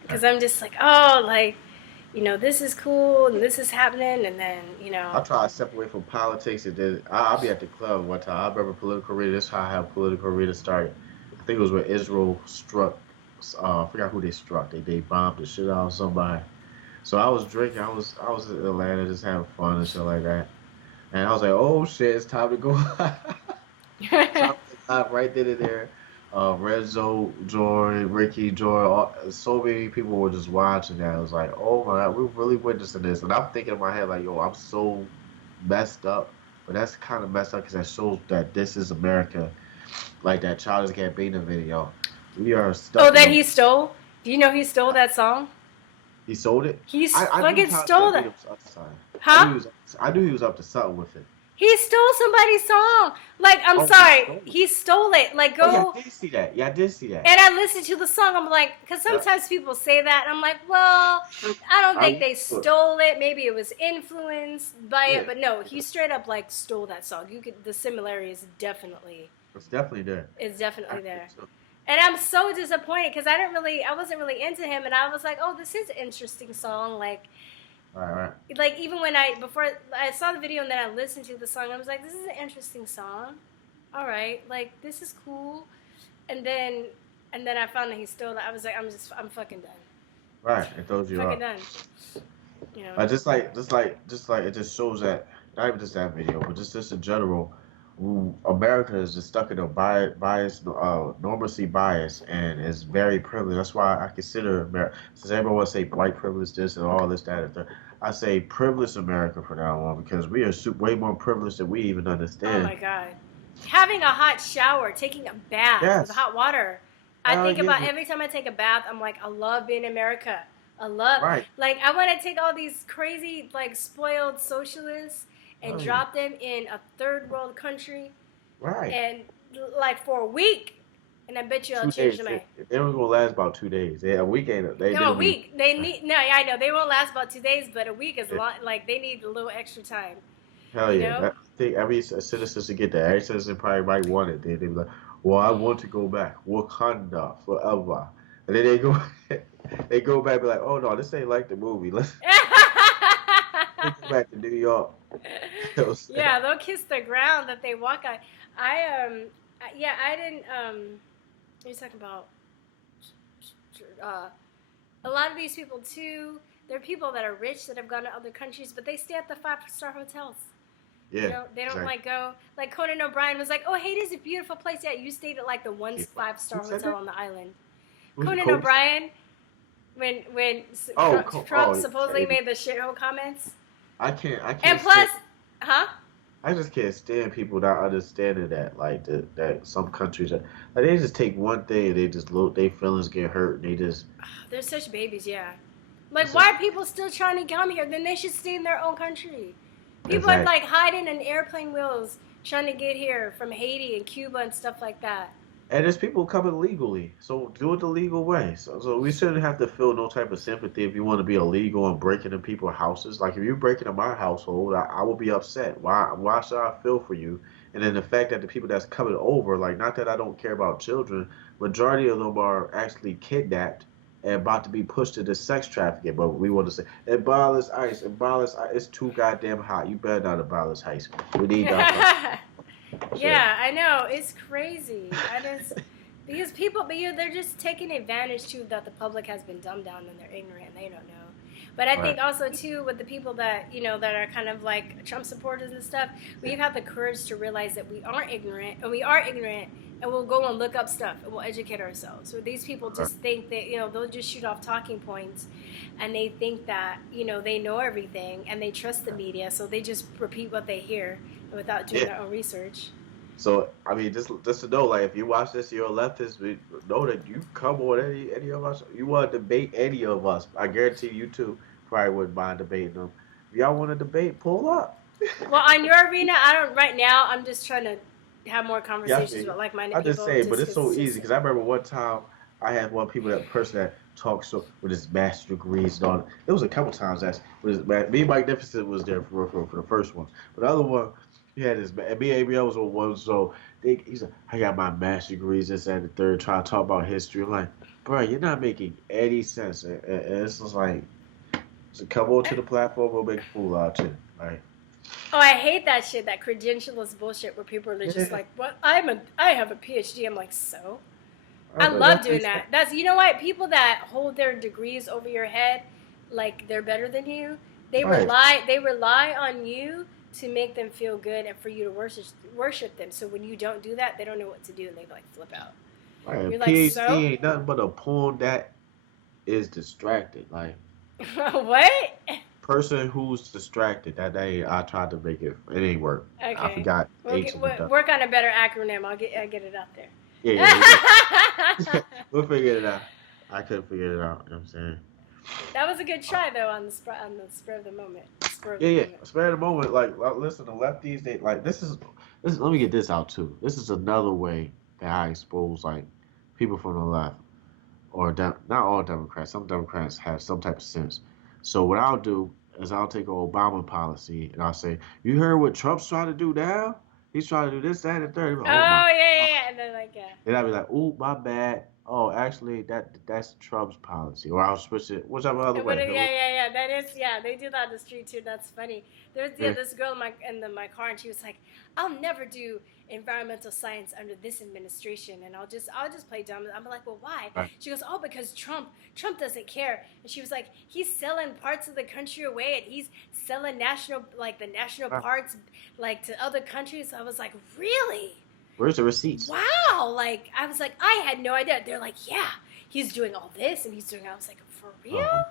Because I'm just like, this is cool and this is happening. And then, I try to separate from politics. And then I'll be at the club one time. I remember political arena. This is how I have political arena started. I think it was when Israel struck. I forgot who they struck. They bombed the shit out of somebody. So I was drinking. I was in Atlanta just having fun and shit like that. And I was like, oh shit, it's time to go live. Right then and there. Renzo, Joy, Ricky, Joy, so many people were just watching that. I was like, oh my God, we're really witnessing this. And I'm thinking in my head like, yo, I'm so messed up. But that's kind of messed up because that shows that this is America. Like that Childish Gambino video. We are stuck. Oh, that he stole? Do you know he stole that song? He sold it? He fucking stole that. Huh? I knew he was up to something with it. He stole somebody's song. Like, I'm Oh, sorry. He stole it. Like, go. Oh, yeah, I did see that. Yeah, I did see that. And I listened to the song. I'm like, because sometimes people say that. And I'm like, well, I don't think they stole it. Maybe it was influenced by it. But no, he straight up, like, stole that song. The similarity is definitely. It's definitely there. It's definitely there. So. And I'm so disappointed because I wasn't really into him. And I was like, oh, this is an interesting song. Like. Right. Like, even before I saw the video and then I listened to the song, I was like, this is an interesting song. All right, like, this is cool. And then I found that he stole it. I was like, I'm fucking done. Right, it throws you fucking off. Done. You know. Just like it just shows that, not even just that video, but just in general, America is just stuck in a bias, normalcy bias, and is very privileged. That's why I consider America, since everyone wants to say white privilege this and all this, that, and that, I say privileged America from now on, because we are way more privileged than we even understand. Oh my God. Having a hot shower, taking a bath with hot water. I think about every time I take a bath, I'm like, I love being in America. I love, like, I want to take all these crazy, like, spoiled socialists and drop them in a third world country. Right. And, like, for a week. And I bet you I'll change them. They only gonna last about 2 days. A week ain't. A week. I know they won't last about 2 days, but a week is long. Like, they need a little extra time. Hell yeah! I think every citizen should get that. Every citizen probably might want it. They be like, well, I want to go back, Wakanda forever, and then they go, they go back and be like, oh no, this ain't like the movie. Let's go back to New York. Yeah, they'll kiss the ground that they walk on. I didn't. You're talking about a lot of these people too. There are people that are rich that have gone to other countries, but they stay at the 5-star hotels. Yeah, you know, they don't like go. Like Conan O'Brien was like, "Oh, hey, this is a beautiful place." Yeah, you stayed at like the 5-star hotel on the island. Conan O'Brien, when Trump supposedly made the shithole comments. I can't. And plus, I just can't stand people not understanding that, like that some countries like they just take one thing and they just their feelings get hurt and they just. They're such babies, yeah. Like, why are people still trying to come here? Then they should stay in their own country. People are like hiding in airplane wheels trying to get here from Haiti and Cuba and stuff like that. And there's people coming legally, so do it the legal way. So we shouldn't have to feel no type of sympathy if you want to be illegal and breaking into people's houses. Like if you're breaking into my household, I will be upset. Why should I feel for you? And then the fact that the people that's coming over, like not that I don't care about children, majority of them are actually kidnapped and about to be pushed to the sex trafficking. But we want to say abolish ICE, it's too goddamn hot. You better not abolish ICE. We need that. Yeah, I know. It's crazy. Because people, they're just taking advantage too that the public has been dumbed down and they're ignorant and they don't know. But I think also too with the people that, that are kind of like Trump supporters and stuff, we have the courage to realize that we are ignorant and we'll go and look up stuff and we'll educate ourselves. So these people just think that, they'll just shoot off talking points and they think that, they know everything and they trust the media. So they just repeat what they hear without doing their own research. So, I mean, just to know, like, if you watch this, you're a leftist, know that you come on any of us. You want to debate any of us. I guarantee you, too, probably wouldn't mind debating them. If y'all want to debate, pull up. Well, on your arena, right now, I'm just trying to have more conversations with like-minded people. I'm just saying, but it's so easy, because I remember one time, I had person that talked with his master's degrees and all. It was a couple times me and Mike Magnificent was there for the first one. But the other one, he had his, and me and ABL was on one, so he's like, I got my master's degrees, this and the third, trying to talk about history. I'm like, bro, you're not making any sense. And it's just like, so come on to the platform, we'll make a fool out of you. Like, oh, I hate that shit, that credentialist bullshit where people are just like, what? I have a PhD. I'm like, so? I love doing that. That's, you know what? People that hold their degrees over your head like they're better than you, they rely on you to make them feel good and for you to worship them. So when you don't do that, they don't know what to do and they like flip out. Right. You're PhD like, so? Ain't nothing but a pawn that is distracted. Like what? Person who's distracted. That day I tried to make it. It ain't work. Okay. I forgot. We'll work on a better acronym. I'll get it out there. Yeah. We'll figure it out. I couldn't figure it out. You know what I'm saying? That was a good try though on the spur of the moment. for Yeah, the yeah. moment. Spare the moment. Like, listen, the lefties, they like this is. Let me get this out too. This is another way that I expose like people from the left or not all Democrats. Some Democrats have some type of sense. So what I'll do is I'll take an Obama policy and I'll say, "You heard what Trump's trying to do now? He's trying to do this, that, and the third." Like, Oh oh my yeah, God. yeah, and then like yeah. Then I'd be like, "Ooh, my bad. Oh, actually, that's Trump's policy." Or I'll switch it whichever other way. Yeah. That is, yeah. They do that on the street too. That's funny. There's Yeah. this girl in my car, and she was like, "I'll never do environmental science under this administration," and I'll just play dumb. I'm like, "Well, why?" Right. She goes, "Oh, because Trump doesn't care." And she was like, "He's selling parts of the country away, and he's selling the national Right. parks like to other countries." I was like, "Really?" Where's the receipts? Wow. Like, I was like, I had no idea. They're like, "Yeah, he's doing all this and he's doing." I was like, "For real?" Uh-huh.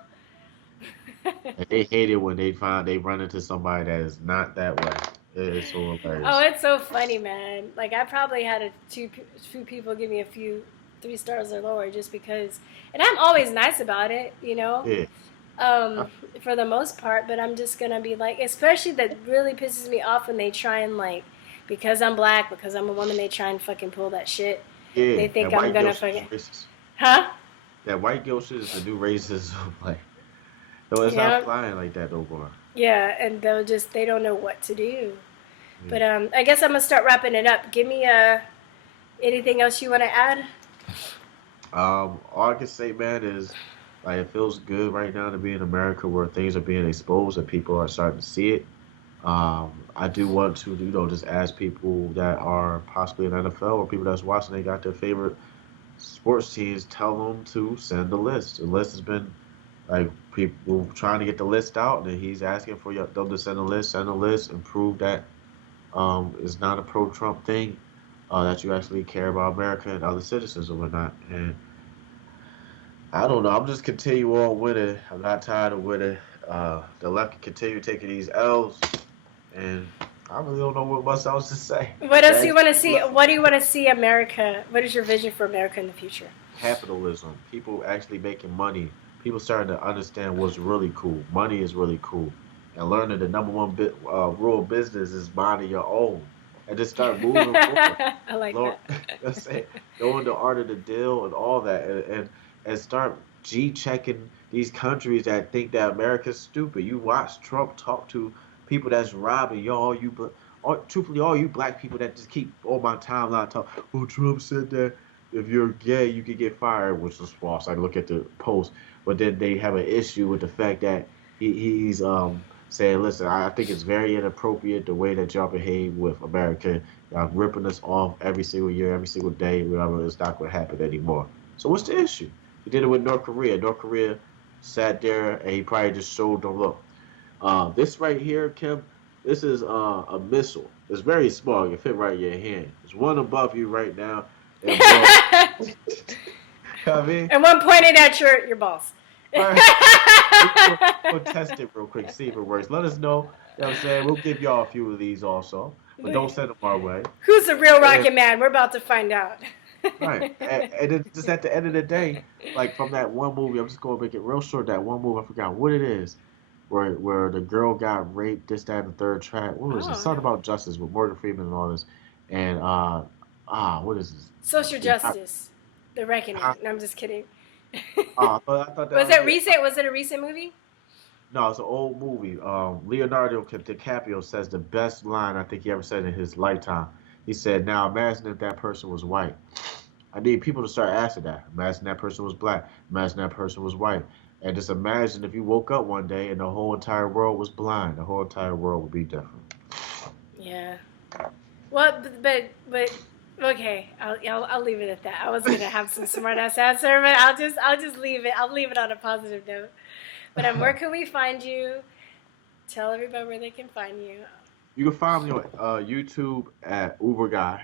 And they hate it when they run into somebody that is not that way. It's so hilarious. Oh, it's so funny, man. Like, I probably had few people give me a few 3 stars or lower just because, and I'm always nice about it, Yeah. for the most part, but I'm just gonna be like, especially that really pisses me off when they try and like, because I'm black, because I'm a woman, they try and fucking pull that shit. Yeah. They think that I'm white gonna guilt shit is fucking, racist. huh? That white guilt shit is the new racism. Like, no, it's Yeah. not flying like that no more. Yeah, and they don't know what to do. But I guess I'm gonna start wrapping it up. Give me anything else you want to add? All I can say, man, is like it feels good right now to be in America where things are being exposed and people are starting to see it. I do want to, just ask people that are possibly in NFL or people that's watching, they got their favorite sports teams, tell them to send the list. The list has been like people trying to get the list out, and he's asking for them to send a list, and prove that it's not a pro-Trump thing, that you actually care about America and other citizens or whatnot. And I don't know. I'm just continue on with it. I'm not tired of with it. The left can continue taking these L's, and I really don't know what much else to say. What else do you want to see? What do you want to see America? What is your vision for America in the future? Capitalism. People actually making money. People starting to understand what's really cool. Money is really cool. And learning the number one rule of business is minding your own. And just start moving forward. I like Lord, that. that's it. Knowing the art of the deal and all that. And start G-checking these countries that think that America's stupid. You watch Trump talk to people that's robbing y'all. Truthfully, all you black people that just keep on my timeline talk. Oh, Trump said that if you're gay, you could get fired, which was false. I look at the post, but then they have an issue with the fact that he's saying, listen, I think it's very inappropriate the way that y'all behave with America. Y'all ripping us off every single year, every single day. Whatever, it's not going to happen anymore. So what's the issue? He did it with North Korea. North Korea sat there and he probably just showed them, look, this right here, Kim, this is a missile. It's very small. It can fit right in your hand. There's one above you right now. And I mean, and one pointed at your balls. Right. We'll test it real quick, see if it works. Let us know. You know what I'm saying? We'll give y'all a few of these also. But don't send them our way. Who's the real Rocket Man? We're about to find out. Right. And then just at the end of the day, like from that one movie, I'm just going to make it real short. That one movie, I forgot what it is, where the girl got raped, this, that, and the third track. What was it? Something about justice with Morgan Freeman and all this. And, what is this? Social Justice. The Reckoning. No, I'm just kidding. I thought that was it recent? Was it a recent movie? No, it's an old movie. Leonardo DiCaprio says the best line I think he ever said in his lifetime. He said, now imagine if that person was white. I need people to start asking that. Imagine that person was black. Imagine that person was white. And just imagine if you woke up one day and the whole entire world was blind. The whole entire world would be different. Yeah. Well, but okay, I'll leave it at that. I was gonna have some smart ass answer, but I'll just leave it. I'll leave it on a positive note. But where can we find you? Tell everybody where they can find you. You can find me on YouTube at Uber Guy.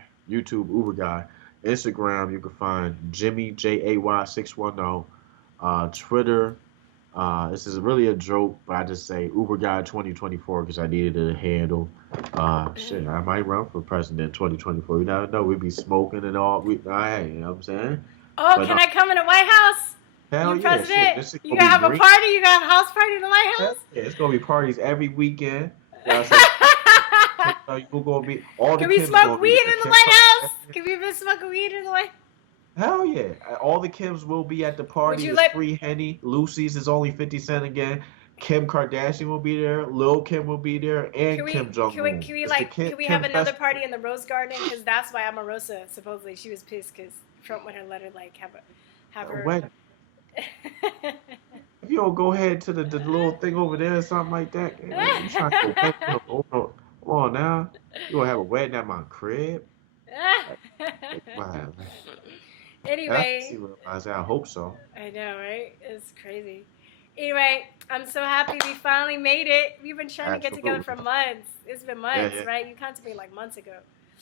Instagram, you can find Jimmy JAY610. Twitter. This is really a joke, but I just say Uber Guy 2024 because I needed a handle. Shit, I might run for president in 2024. You never know. We'd be smoking and all. You know what I'm saying? Oh, but can I come in the White House? Hell You yeah, shit. president? This shit You gonna gonna be have a great. party? You gonna have a house party in the White Hell House? yeah, it's gonna be parties every weekend. You know what I'm saying? You gonna be all the Can we Kims smoke gonna be weed there. in the Kim White House? Kardashian. Can we even smoke weed in the White House? Hell yeah. All the Kims will be at the Would party. you It's let free Henny. Lucy's is only 50 cent again. Kim Kardashian will be there. Lil Kim will be there. can And we Kim Jong can we Un. can we It's the like Kim, can we have Kim another Festival. party in the Rose Garden? Because that's why Omarosa supposedly she was pissed because Trump wouldn't let her like have her. When, if you don't go ahead to the little thing over there or something like that, you trying to go back? Come on now. You gonna have a wedding at my crib? Like, wow. I see Anyway, what I say. I hope so. I know, right? It's crazy. Anyway, I'm so happy we finally made it. We've been trying to get together for Absolutely. months. It's been Yeah, months, yeah. right? You contacted me like months ago.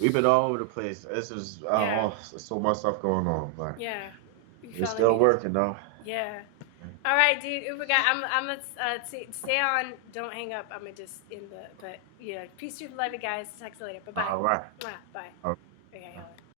We've been all over the place. This is Yeah. so much stuff going on, but Yeah. We we're finally still made it. working though. Yeah. All right, dude. I'm gonna stay on. Don't hang up. I'm gonna just end the. But yeah, peace, truth, love you guys. Talk to you later. Bye bye. All right. Bye. All right. Okay.